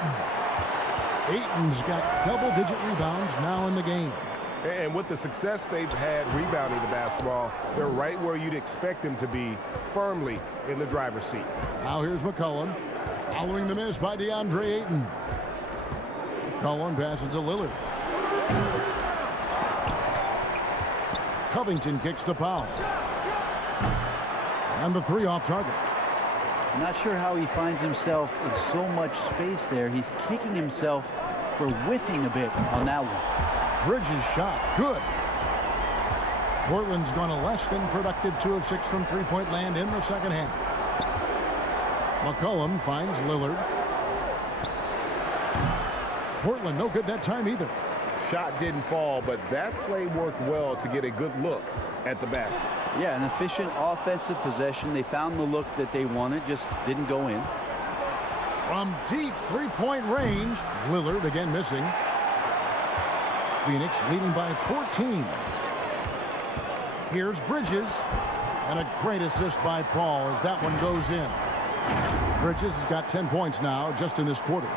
Ayton's got double-digit rebounds now in the game. And with the success they've had rebounding the basketball, they're right where you'd expect them to be, firmly in the driver's seat. Now here's McCollum, following the miss by DeAndre Ayton. McCollum passes to Lillard. Covington kicks to Powell. And the three off target. I'm not sure how he finds himself in so much space there. He's kicking himself for whiffing a bit on that one. Bridges shot, good. Portland's gone a less than productive 2 of 6 from three-point land in the second half. McCollum finds Lillard. Portland no good that time either. Shot didn't fall, but that play worked well to get a good look at the basket. Yeah, an efficient offensive possession. They found the look that they wanted, just didn't go in. From deep three-point range, Lillard again missing. Phoenix leading by 14. Here's Bridges, and a great assist by Paul as that one goes in. Bridges has got 10 points now just in this quarter.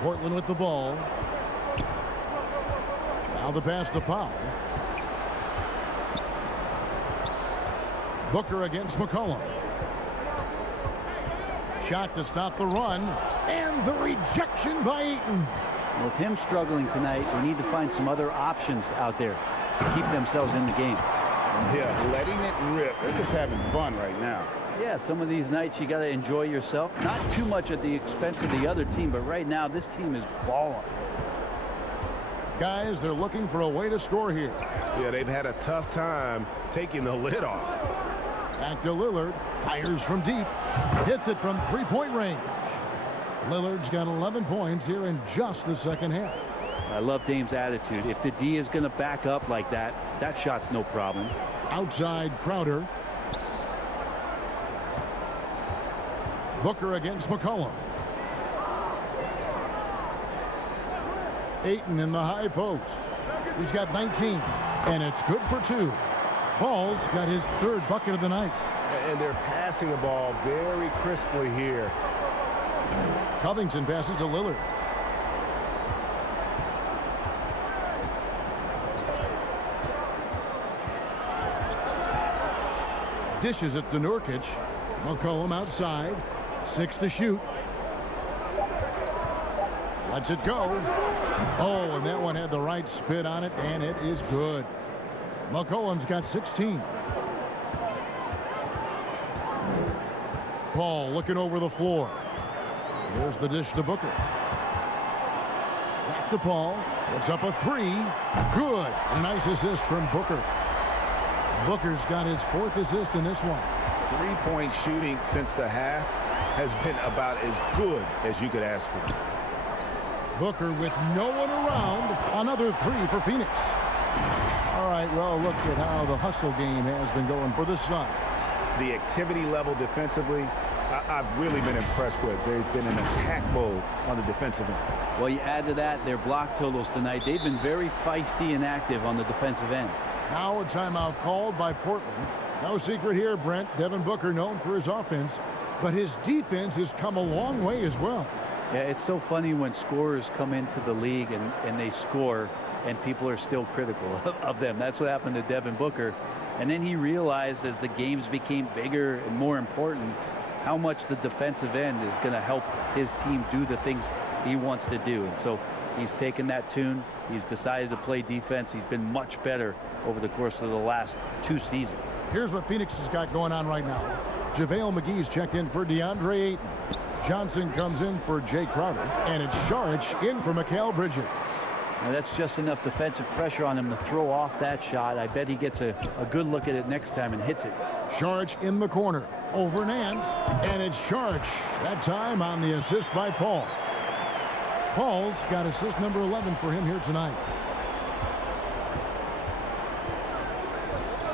Portland with the ball. Now the pass to Powell. Booker against McCollum. Shot to stop the run. And the rejection by Ayton. With him struggling tonight, we need to find some other options out there to keep themselves in the game. Yeah, letting it rip. They're just having fun right now. Yeah, some of these nights you got to enjoy yourself. Not too much at the expense of the other team, but right now this team is balling. Guys, they're looking for a way to score here. Yeah, they've had a tough time taking the lid off. Back to Lillard. Fires from deep. Hits it from three-point range. Lillard's got 11 points here in just the second half. I love Dame's attitude. If the D is going to back up like that, that shot's no problem. Outside Crowder. Booker against McCollum. Ayton in the high post. He's got 19, and it's good for 2. Paul's got his 3rd bucket of the night. And they're passing the ball very crisply here. Covington passes to Lillard. Dishes it to Nurkic. McCollum outside. 6 to shoot. Lets it go. Oh, and that one had the right spin on it, and it is good. McCollum's got 16. Paul looking over the floor. Here's the dish to Booker. Back to Paul. Puts up a 3. Good. A nice assist from Booker. Booker's got his 4th assist in this one. 3-point shooting since the half has been about as good as you could ask for. Booker with no one around. Another 3 for Phoenix. All right, well, look at how the hustle game has been going for the Suns. The activity level defensively, I've really been impressed with. They've been in attack mode on the defensive end. Well, you add to that their block totals tonight. They've been very feisty and active on the defensive end. Now a timeout called by Portland. No secret here, Brent. Devin Booker known for his offense, but his defense has come a long way as well. Yeah, it's so funny when scorers come into the league and they score and people are still critical of them. That's what happened to Devin Booker. And then he realized as the games became bigger and more important how much the defensive end is going to help his team do the things he wants to do. And so he's taken that tune. He's decided to play defense. He's been much better over the course of the last 2 seasons. Here's what Phoenix has got going on right now. JaVale McGee's checked in for DeAndre Ayton. Johnson comes in for Jay Crowder. And it's Saric in for Mikal Bridges. Now that's just enough defensive pressure on him to throw off that shot. I bet he gets a good look at it next time and hits it. Saric in the corner. Over Nance. And it's Saric. That time on the assist by Paul. Paul's got assist number 11 for him here tonight.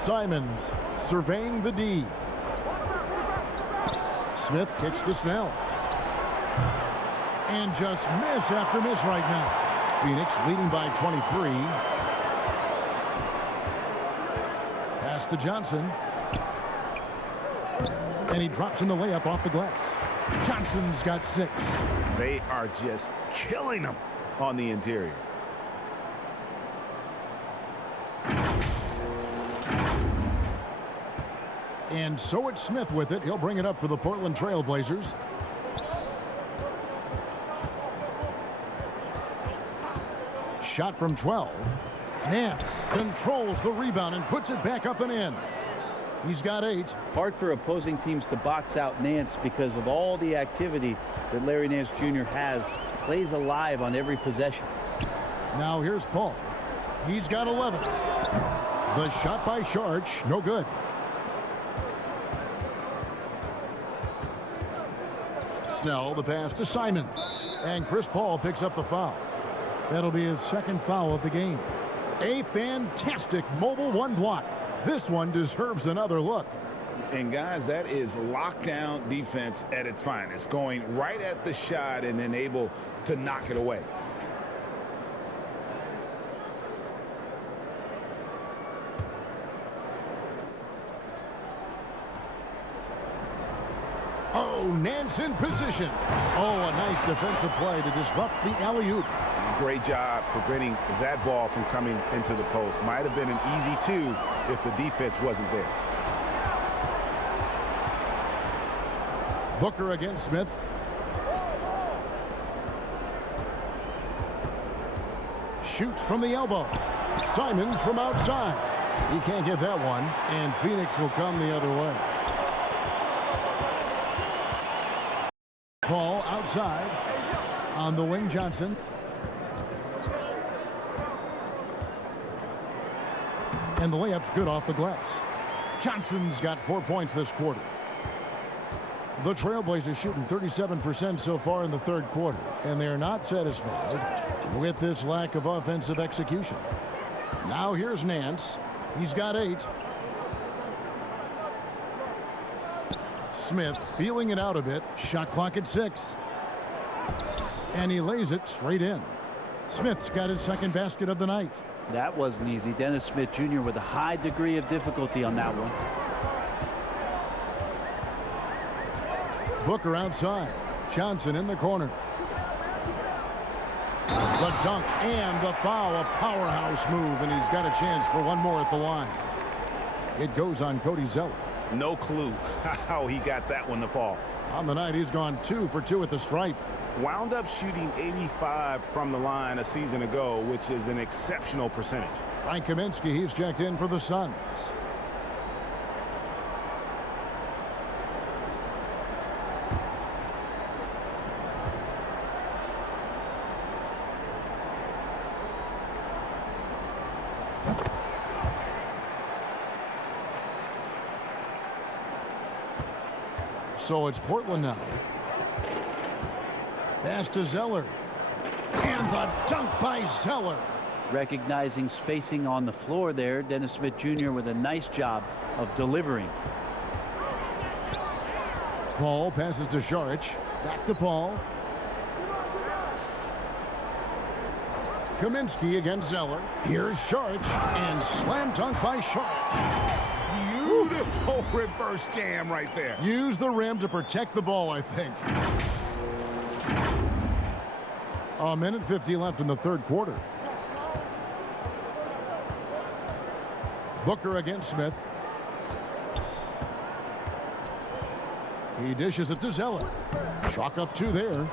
Simons surveying the D. Smith kicks to Snell. And just miss after miss right now. Phoenix leading by 23. Pass to Johnson. And he drops in the layup off the glass. Johnson's got 6. They are just killing them on the interior. And so it's Smith with it. He'll bring it up for the Portland Trailblazers. Shot from 12. Nance controls the rebound and puts it back up and in. He's got 8. Hard for opposing teams to box out Nance because of all the activity that Larry Nance Jr. has. Plays alive on every possession. Now here's Paul. He's got 11. The shot by Sharch, no good. Snell, the pass to Simons. And Chris Paul picks up the foul. That'll be his 2nd foul of the game. A fantastic mobile 1 block. This one deserves another look. And guys, that is lockdown defense at its finest. Going right at the shot and then able to knock it away. Oh, Nance in position. Oh, a nice defensive play to disrupt the alley-oop. Great job preventing that ball from coming into the post. Might have been an easy 2 if the defense wasn't there. Booker against Smith. Shoots from the elbow. Simons from outside. He can't get that one, and Phoenix will come the other way. Paul outside. On the wing, Johnson. And the layup's good off the glass. Johnson's got 4 points this quarter. The Trailblazers shooting 37% so far in the 3rd quarter, and they're not satisfied with this lack of offensive execution. Now here's Nance. He's got 8. Smith feeling it out a bit. Shot clock at 6. And he lays it straight in. Smith's got his 2nd basket of the night. That wasn't easy. Dennis Smith Jr. with a high degree of difficulty on that one. Booker outside. Johnson in the corner. The dunk and the foul. A powerhouse move, and he's got a chance for one more at the line. It goes on Cody Zeller. No clue how he got that one to fall. On the night, he's gone 2 for 2 at the stripe. Wound up shooting 85 from the line a season ago, which is an exceptional percentage. Frank Kaminsky, he's checked in for the Suns. So it's Portland now. Pass to Zeller. And the dunk by Zeller. Recognizing spacing on the floor there. Dennis Smith Jr. with a nice job of delivering. Paul passes to Sharch. Back to Paul. Kaminsky against Zeller. Here's Sharch. And slam dunk by Sharch. Beautiful reverse jam right there. Use the rim to protect the ball, I think. A minute 50 left in the 3rd quarter. Booker against Smith. He dishes it to Zeller. Chalk up 2 there.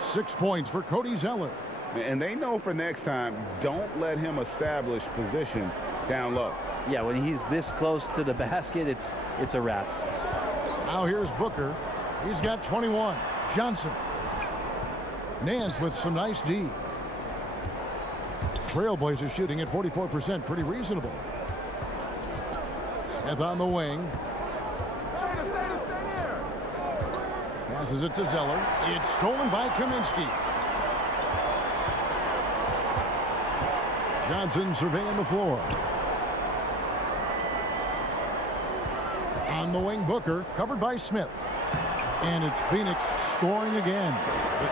6 points for Cody Zeller. And they know for next time, don't let him establish position down low. Yeah, when he's this close to the basket, it's a wrap. Now here's Booker. He's got 21. Johnson. Nance with some nice D. Trailblazers shooting at 44%. Pretty reasonable. Smith on the wing. Passes it to Zeller. It's stolen by Kaminsky. Johnson surveying the floor. On the wing, Booker, covered by Smith. And it's Phoenix scoring again.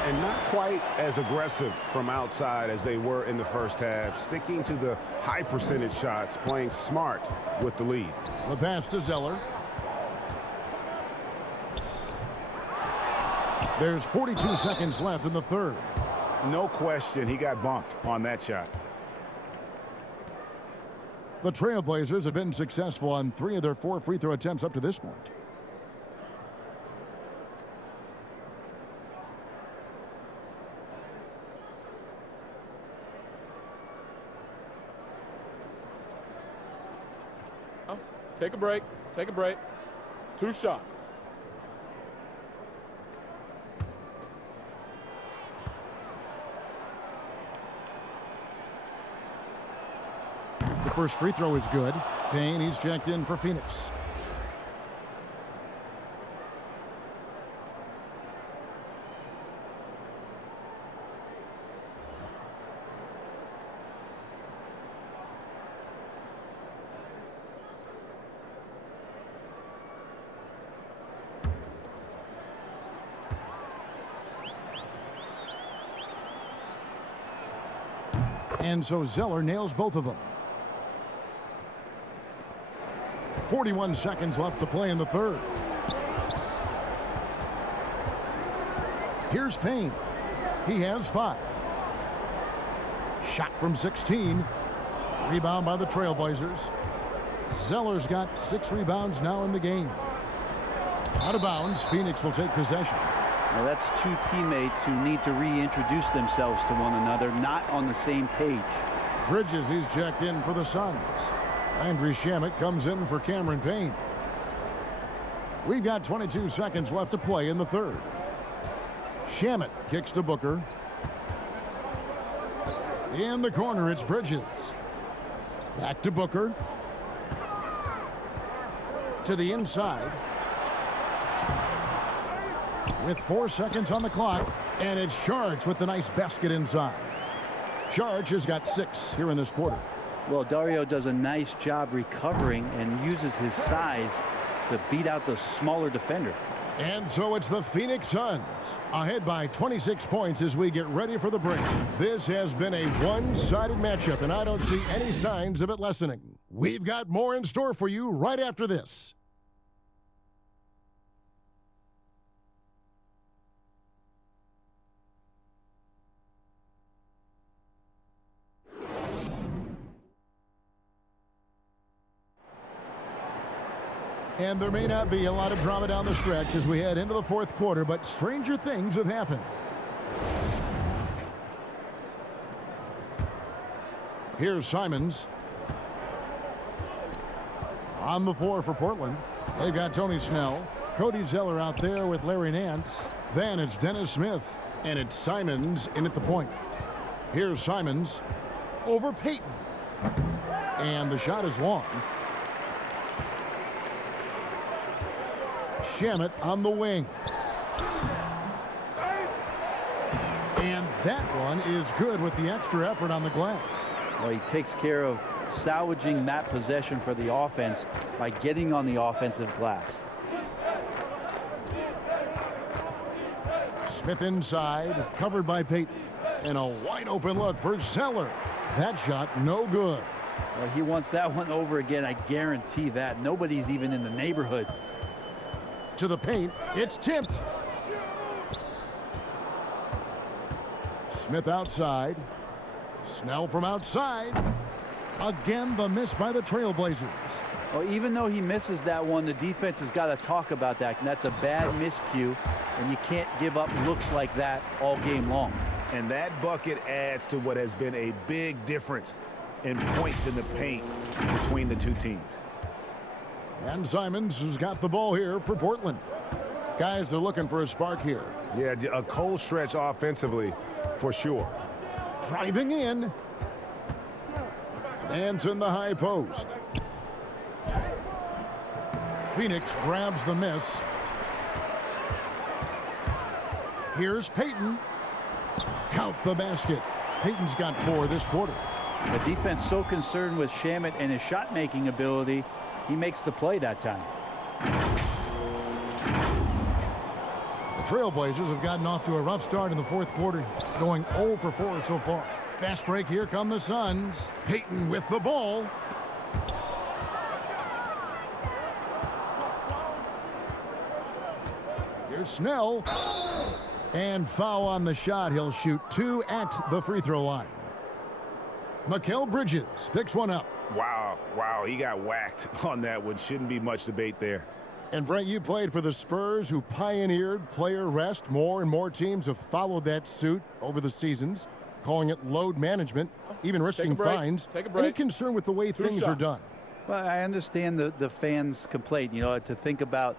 And not quite as aggressive from outside as they were in the first half. Sticking to the high percentage shots, playing smart with the lead. The pass to Zeller. There's 42 seconds left in the third. No question, he got bumped on that shot. The Trailblazers have been successful on 3 of their 4 free throw attempts up to this point. Take a break. Take a break. 2 shots. The first free throw is good. Payne, he's checked in for Phoenix. And so Zeller nails both of them. 41 seconds left to play in the third. Here's Payne. He has 5. Shot from 16. Rebound by the Trailblazers. Zeller's got 6 rebounds now in the game. Out of bounds, Phoenix will take possession. Well, that's 2 teammates who need to reintroduce themselves to one another, not on the same page. Bridges, he's checked in for the Suns. Andrew Shamet comes in for Cameron Payne. We've got 22 seconds left to play in the third. Shamet kicks to Booker. In the corner, it's Bridges. Back to Booker. To the inside. With 4 seconds on the clock, and it's Sharge with the nice basket inside. Sharge has got 6 here in this quarter. Well, Dario does a nice job recovering and uses his size to beat out the smaller defender. And so it's the Phoenix Suns ahead by 26 points as we get ready for the break. This has been a one-sided matchup, and I don't see any signs of it lessening. We've got more in store for you right after this. And there may not be a lot of drama down the stretch as we head into the fourth quarter, but stranger things have happened. Here's Simons. On the floor for Portland. They've got Tony Snell. Cody Zeller out there with Larry Nance. Then it's Dennis Smith. And it's Simons in at the point. Here's Simons over Payton. And the shot is long. Shamet on the wing. And that one is good with the extra effort on the glass. Well, he takes care of salvaging that possession for the offense by getting on the offensive glass. Smith inside, covered by Payton. And a wide open look for Zeller. That shot no good. Well, he wants that one over again, I guarantee that. Nobody's even in the neighborhood. To the paint, it's tipped. Smith outside. Snell from outside. Again, the miss by the Trailblazers. Well, even though he misses that one, the defense has got to talk about that. And that's a bad miscue, and you can't give up looks like that all game long. And that bucket adds to what has been a big difference in points in the paint between the two teams. And Simons has got the ball here for Portland. Guys are looking for a spark here. Yeah, a cold stretch offensively for sure. Driving in. Nance in the high post. Phoenix grabs the miss. Here's Payton. Count the basket. Payton's got 4 this quarter. The defense so concerned with Shamet and his shot-making ability, he makes the play that time. The Trailblazers have gotten off to a rough start in the fourth quarter, going 0 for 4 so far. Fast break, here come the Suns. Payton with the ball. Here's Snell. And foul on the shot. He'll shoot 2 at the free throw line. Mikal Bridges picks one up. Wow, wow, he got whacked on that one. Shouldn't be much debate there. And Brent, you played for the Spurs, who pioneered player rest. More and more teams have followed that suit over the seasons, calling it load management, even risking fines. Take a break. Any concern with the way things are done? Well, I understand the fans' complaint. You know, to think about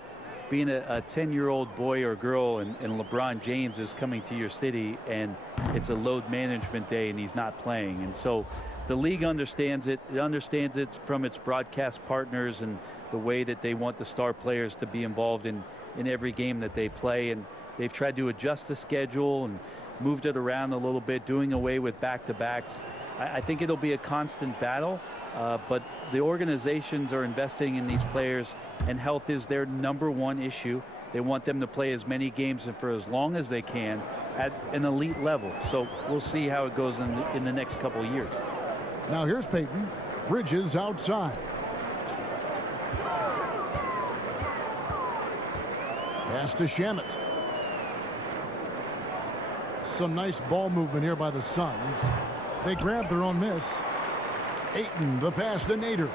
being a 10-year-old boy or girl and LeBron James is coming to your city and it's a load management day and he's not playing. And so the league understands it. It understands it from its broadcast partners and the way that they want the star players to be involved in every game that they play. And they've tried to adjust the schedule and moved it around a little bit, doing away with back-to-backs. I think it'll be a constant battle, but the organizations are investing in these players, and health is their #1 issue. They want them to play as many games and for as long as they can at an elite level. So we'll see how it goes in the next couple of years. Now here's Payton. Bridges outside. Pass to Shamet. Some nice ball movement here by the Suns. They grab their own miss. Ayton, the pass to Nader.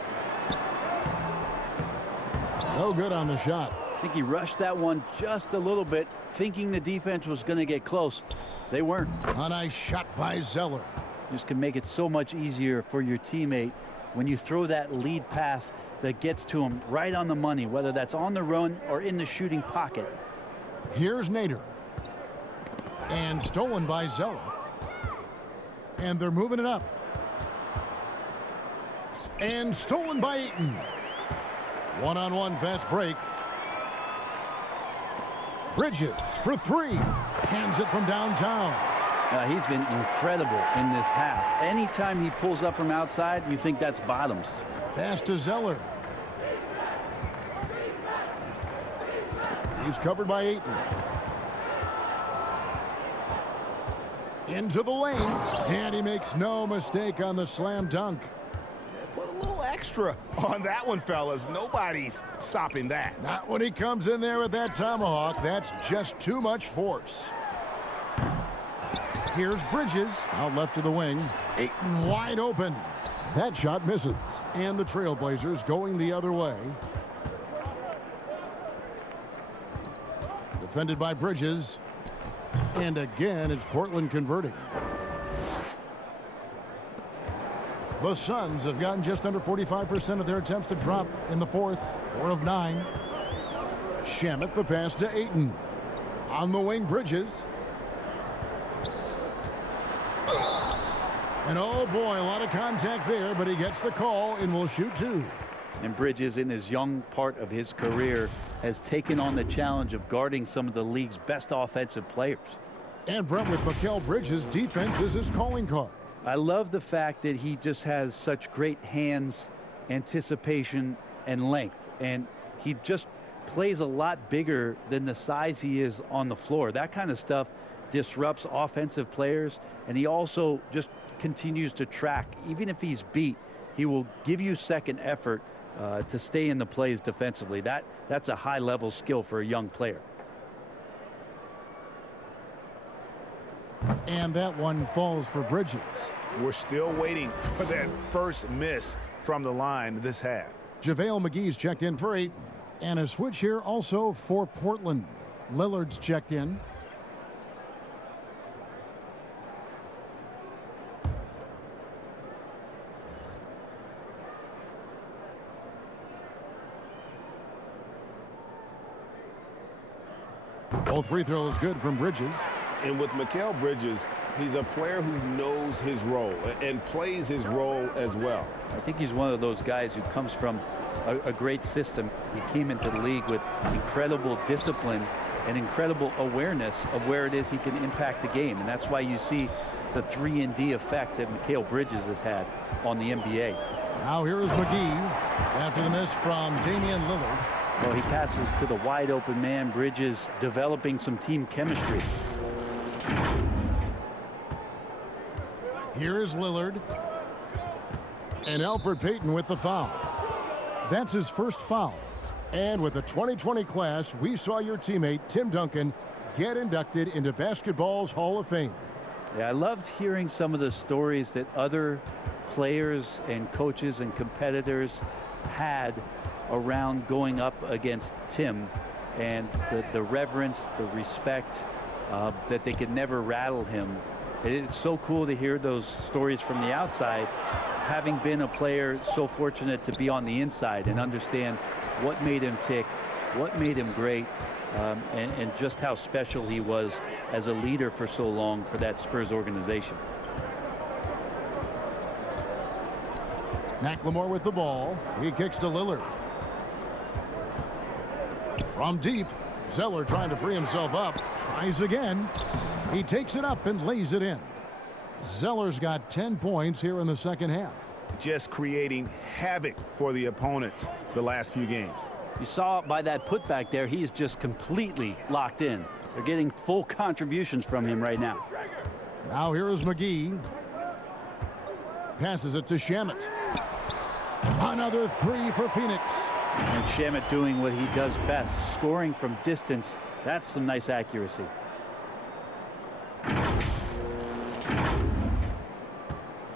No good on the shot. I think he rushed that one just a little bit, thinking the defense was going to get close. They weren't. A nice shot by Zeller. Just can make it so much easier for your teammate when you throw that lead pass that gets to him right on the money, whether that's on the run or in the shooting pocket. Here's Nader. And stolen by Zeller. And they're moving it up. And stolen by Ayton. One-on-one fast break. Bridges for 3. Hands it from downtown. He's been incredible in this half. Anytime he pulls up from outside, you think that's bottoms. Pass to Zeller. He's covered by Ayton. Into the lane. And he makes no mistake on the slam dunk. Put a little extra on that one, fellas. Nobody's stopping that. Not when he comes in there with that tomahawk. That's just too much force. Here's Bridges out left to the wing. Ayton wide open. That shot misses. And the Trailblazers going the other way. Defended by Bridges. And again, it's Portland converting. The Suns have gotten just under 45% of their attempts to drop in the fourth. 4 of 9. Shamet the pass to Ayton. On the wing, Bridges. And oh boy, a lot of contact there, but he gets the call and will shoot 2. And Bridges, in his young part of his career, has taken on the challenge of guarding some of the league's best offensive players. And Brent, with Mikal Bridges, defense is his calling card. I love the fact that he just has such great hands, anticipation, and length. And he just plays a lot bigger than the size he is on the floor. That kind of stuff disrupts offensive players, and he also just continues to track. Even if he's beat, he will give you second effort to stay in the plays defensively. That's a high-level skill for a young player. And that one falls for Bridges. We're still waiting for that first miss from the line this half. JaVale McGee's checked in for 8. And a switch here also for Portland. Lillard's checked in. Both free throws good from Bridges. And with Mikal Bridges, he's a player who knows his role and plays his role as well. I think he's one of those guys who comes from a great system. He came into the league with incredible discipline and incredible awareness of where it is he can impact the game. And that's why you see the 3-and-D effect that Mikal Bridges has had on the NBA. Now here is McGee after the miss from Damian Lillard. Well, he passes to the wide open man. Bridges developing some team chemistry. Here is Lillard. And Elfrid Payton with the foul. That's his first foul. And with the 2020 class, we saw your teammate, Tim Duncan, get inducted into basketball's Hall of Fame. Yeah, I loved hearing some of the stories that other players and coaches and competitors had around going up against Tim, and the reverence, the respect, that they could never rattle him. It's so cool to hear those stories from the outside, having been a player so fortunate to be on the inside and understand what made him tick, what made him great, and just how special he was as a leader for so long for that Spurs organization. McLemore with the ball. He kicks to Lillard. From deep, Zeller trying to free himself up. Tries again. He takes it up and lays it in. Zeller's got 10 points here in the second half. Just creating havoc for the opponents the last few games. You saw by that putback there, he's just completely locked in. They're getting full contributions from him right now. Now here is McGee. Passes it to Shamet. Another three for Phoenix. And Shamet doing what he does best, scoring from distance. That's some nice accuracy.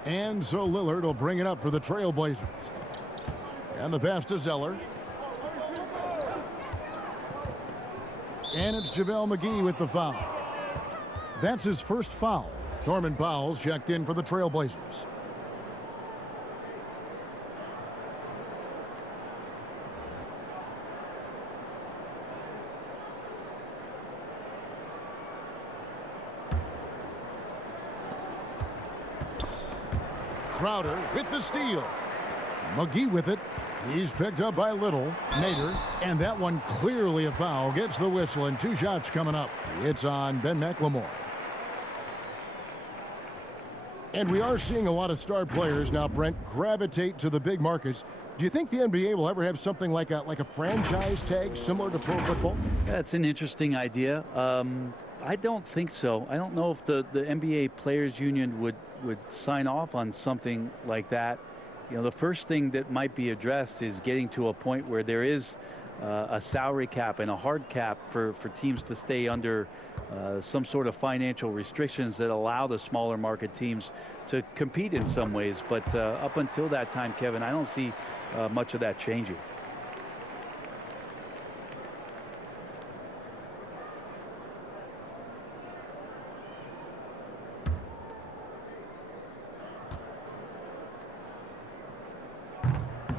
And so Lillard will bring it up for the Trailblazers. And the pass to Zeller. And it's JaVale McGee with the foul. That's his first foul. Norman Powell's checked in for the Trailblazers. Crowder with the steal. McGee with it. He's picked up by Little. Nader. And that one clearly a foul. Gets the whistle and 2 shots coming up. It's on Ben McLemore. And we are seeing a lot of star players now, Brent, gravitate to the big markets. Do you think the NBA will ever have something like a franchise tag similar to pro football? That's an interesting idea. I don't think so. I don't know if the NBA Players Union would sign off on something like that. You know, the first thing that might be addressed is getting to a point where there is a salary cap and a hard cap for teams to stay under some sort of financial restrictions that allow the smaller market teams to compete in some ways. But up until that time, Kevin, I don't see much of that changing.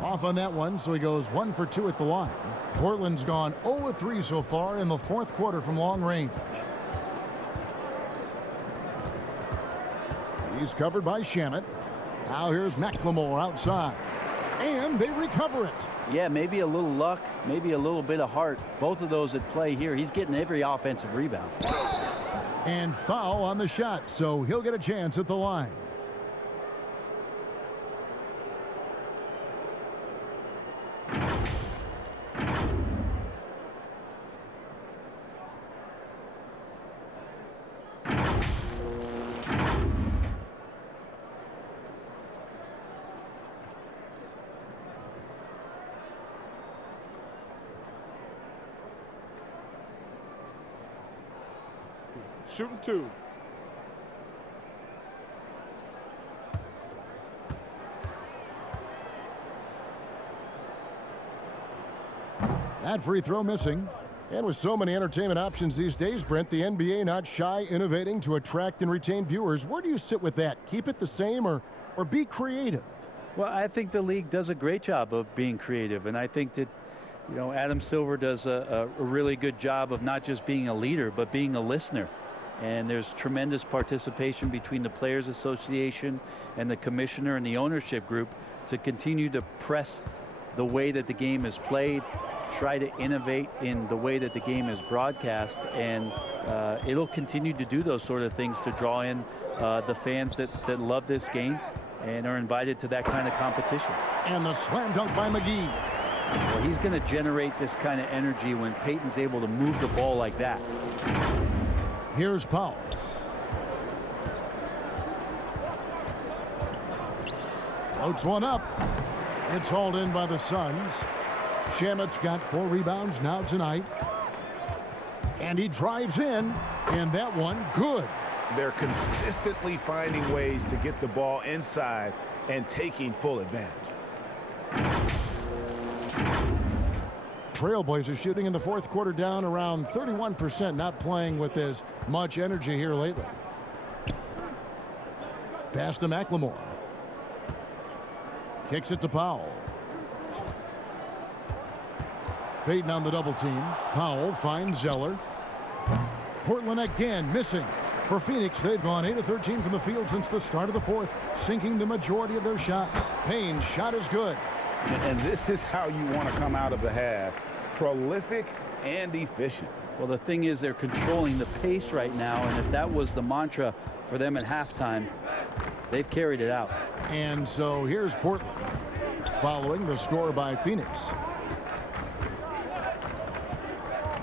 Off on that one, so he goes 1 for 2 at the line. Portland's gone 0 for 3 so far in the fourth quarter from long range. He's covered by Shamet. Now here's McLemore outside. And they recover it. Yeah, maybe a little luck, maybe a little bit of heart. Both of those at play here. He's getting every offensive rebound. And foul on the shot, so he'll get a chance at the line. Shooting 2. That free throw missing. And with so many entertainment options these days, Brent, the NBA not shy innovating to attract and retain viewers. Where do you sit with that? Keep it the same or be creative? Well, I think the league does a great job of being creative, and I think that, you know, Adam Silver does a really good job of not just being a leader, but being a listener. And there's tremendous participation between the Players Association and the commissioner and the ownership group to continue to press the way that the game is played, try to innovate in the way that the game is broadcast, and it'll continue to do those sort of things to draw in the fans that love this game and are invited to that kind of competition. And the slam dunk by McGee. Well, he's going to generate this kind of energy when Peyton's able to move the ball like that. Here's Powell. Floats one up. It's hauled in by the Suns. Shamet's got 4 rebounds now tonight. And he drives in, and that one good. They're consistently finding ways to get the ball inside and taking full advantage. Trailblazers shooting in the fourth quarter down around 31%, not playing with as much energy here lately. Pass to McLemore. Kicks it to Powell. Payton on the double team. Powell finds Zeller. Portland again missing. For Phoenix, they've gone 8 of 13 from the field since the start of the fourth, sinking the majority of their shots. Payne's shot is good. And this is how you want to come out of the half. Prolific and efficient. Well, the thing is, they're controlling the pace right now, and if that was the mantra for them at halftime, they've carried it out. And so here's Portland, following the score by Phoenix.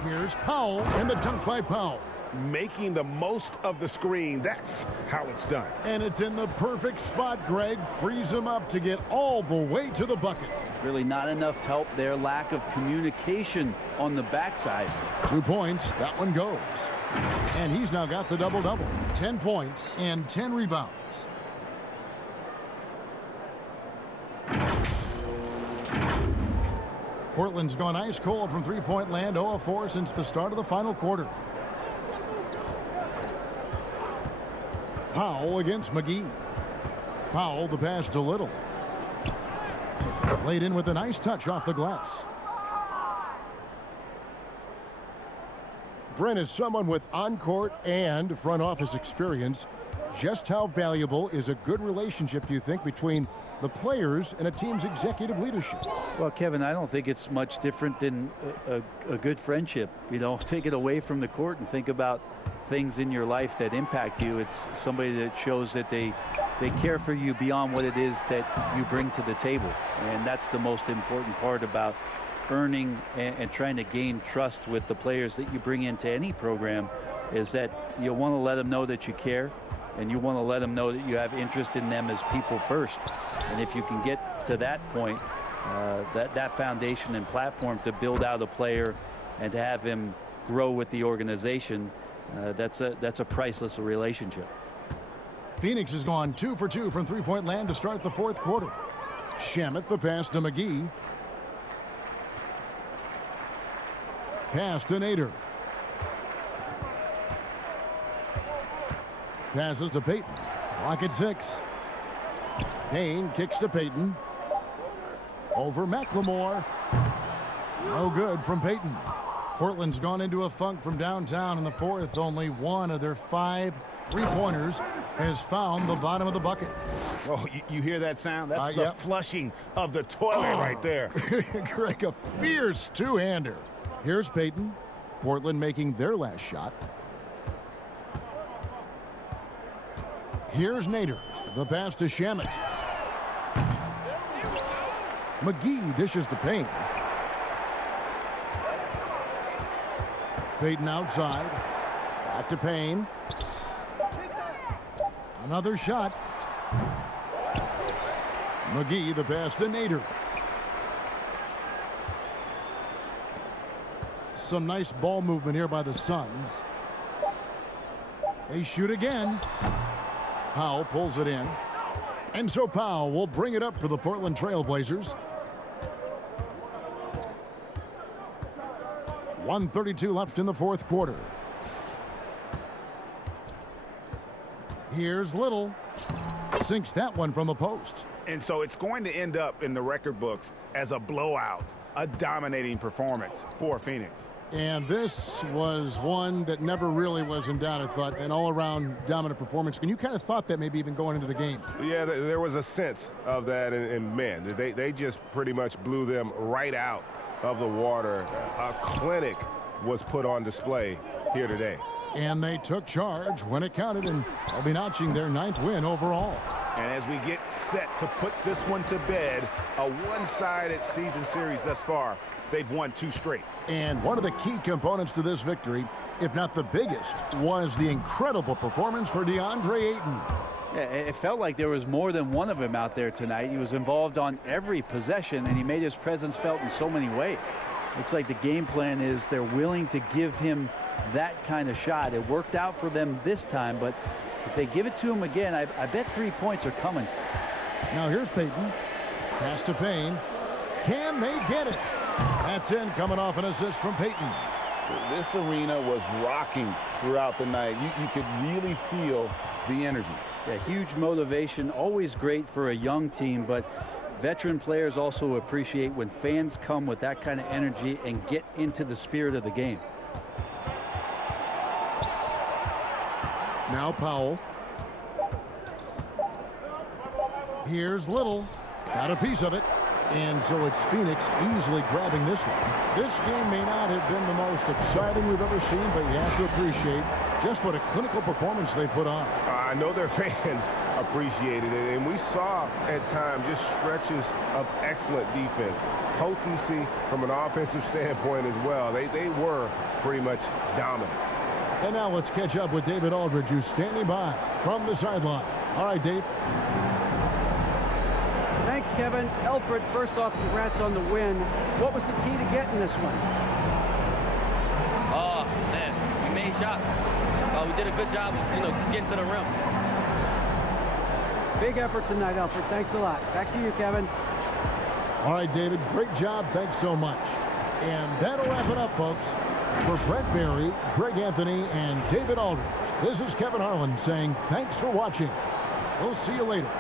Here's Powell, and the dunk by Powell. Making the most of the screen. That's how it's done. And it's in the perfect spot. Greg frees him up to get all the way to the bucket. Really not enough help there. Lack of communication on the backside. 2 points. That one goes. And he's now got the double-double. 10 points and 10 rebounds. Portland's gone ice cold from three-point land. 0 of 4 since the start of the final quarter. Powell against McGee. Powell, the pass to Little. Laid in with a nice touch off the glass. Brent, is someone with on-court and front office experience, just how valuable is a good relationship, do you think, between the players and a team's executive leadership? Well, Kevin, I don't think it's much different than a good friendship. You know, take it away from the court and think about things in your life that impact you. It's somebody that shows that they care for you beyond what it is that you bring to the table. And that's the most important part about earning and trying to gain trust with the players that you bring into any program, is that you want to let them know that you care, and you want to let them know that you have interest in them as people first. And if you can get to that point, that foundation and platform to build out a player and to have him grow with the organization, that's a priceless relationship. Phoenix has gone 2 for 2 from three-point land to start the fourth quarter. Shamet, the pass to McGee. Pass to Nader. Passes to Payton. Clock at 6. Payne kicks to Payton. Over McLemore. No good from Payton. Portland's gone into a funk from downtown in the fourth. Only one of their 5 three-pointers has found the bottom of the bucket. Oh, you hear that sound? That's the flushing of the toilet right there. Greg, a fierce two-hander. Here's Payton. Portland making their last shot. Here's Nader. The pass to Shamet. McGee dishes to Payne. Payton outside. Back to Payne. Another shot. McGee, the pass to Nader. Some nice ball movement here by the Suns. They shoot again. Powell pulls it in. And so Powell will bring it up for the Portland Trailblazers. 1:32 left in the fourth quarter. Here's Little. Sinks that one from the post. And so it's going to end up in the record books as a blowout, a dominating performance for Phoenix. And this was one that never really was in doubt, I thought, an all-around dominant performance. And you kind of thought that maybe even going into the game. Yeah, there was a sense of that, and man, they just pretty much blew them right out of the water. A clinic was put on display here today. And they took charge when it counted, and they'll be notching their 9th win overall. And as we get set to put this one to bed, a one-sided season series thus far, they've won 2 straight. And one of the key components to this victory, if not the biggest, was the incredible performance for DeAndre Ayton. Yeah, it felt like there was more than one of him out there tonight. He was involved on every possession, and he made his presence felt in so many ways. Looks like the game plan is they're willing to give him that kind of shot. It worked out for them this time, but if they give it to him again, I bet 3 points are coming. Now here's Payton. Pass to Payne. Can they get it? That's in, coming off an assist from Payton. This arena was rocking throughout the night. You could really feel the energy. Yeah, huge motivation, always great for a young team, but veteran players also appreciate when fans come with that kind of energy and get into the spirit of the game. Now Powell. Here's Little. Got a piece of it. And so it's Phoenix easily grabbing this one. This game may not have been the most exciting we've ever seen, but you have to appreciate just what a clinical performance they put on. I know their fans appreciated it, and we saw at times just stretches of excellent defense. Potency from an offensive standpoint as well. They were pretty much dominant. And now let's catch up with David Aldridge, who's standing by from the sideline. All right, Dave. Thanks, Kevin. Alfred, first off, congrats on the win. What was the key to getting this one? Oh, man, we made shots. We did a good job of, just getting to the rim. Big effort tonight, Alfred. Thanks a lot. Back to you, Kevin. All right, David, great job. Thanks so much. And that'll wrap it up, folks. For Brett Barry, Greg Anthony, and David Aldridge, this is Kevin Harlan saying thanks for watching. We'll see you later.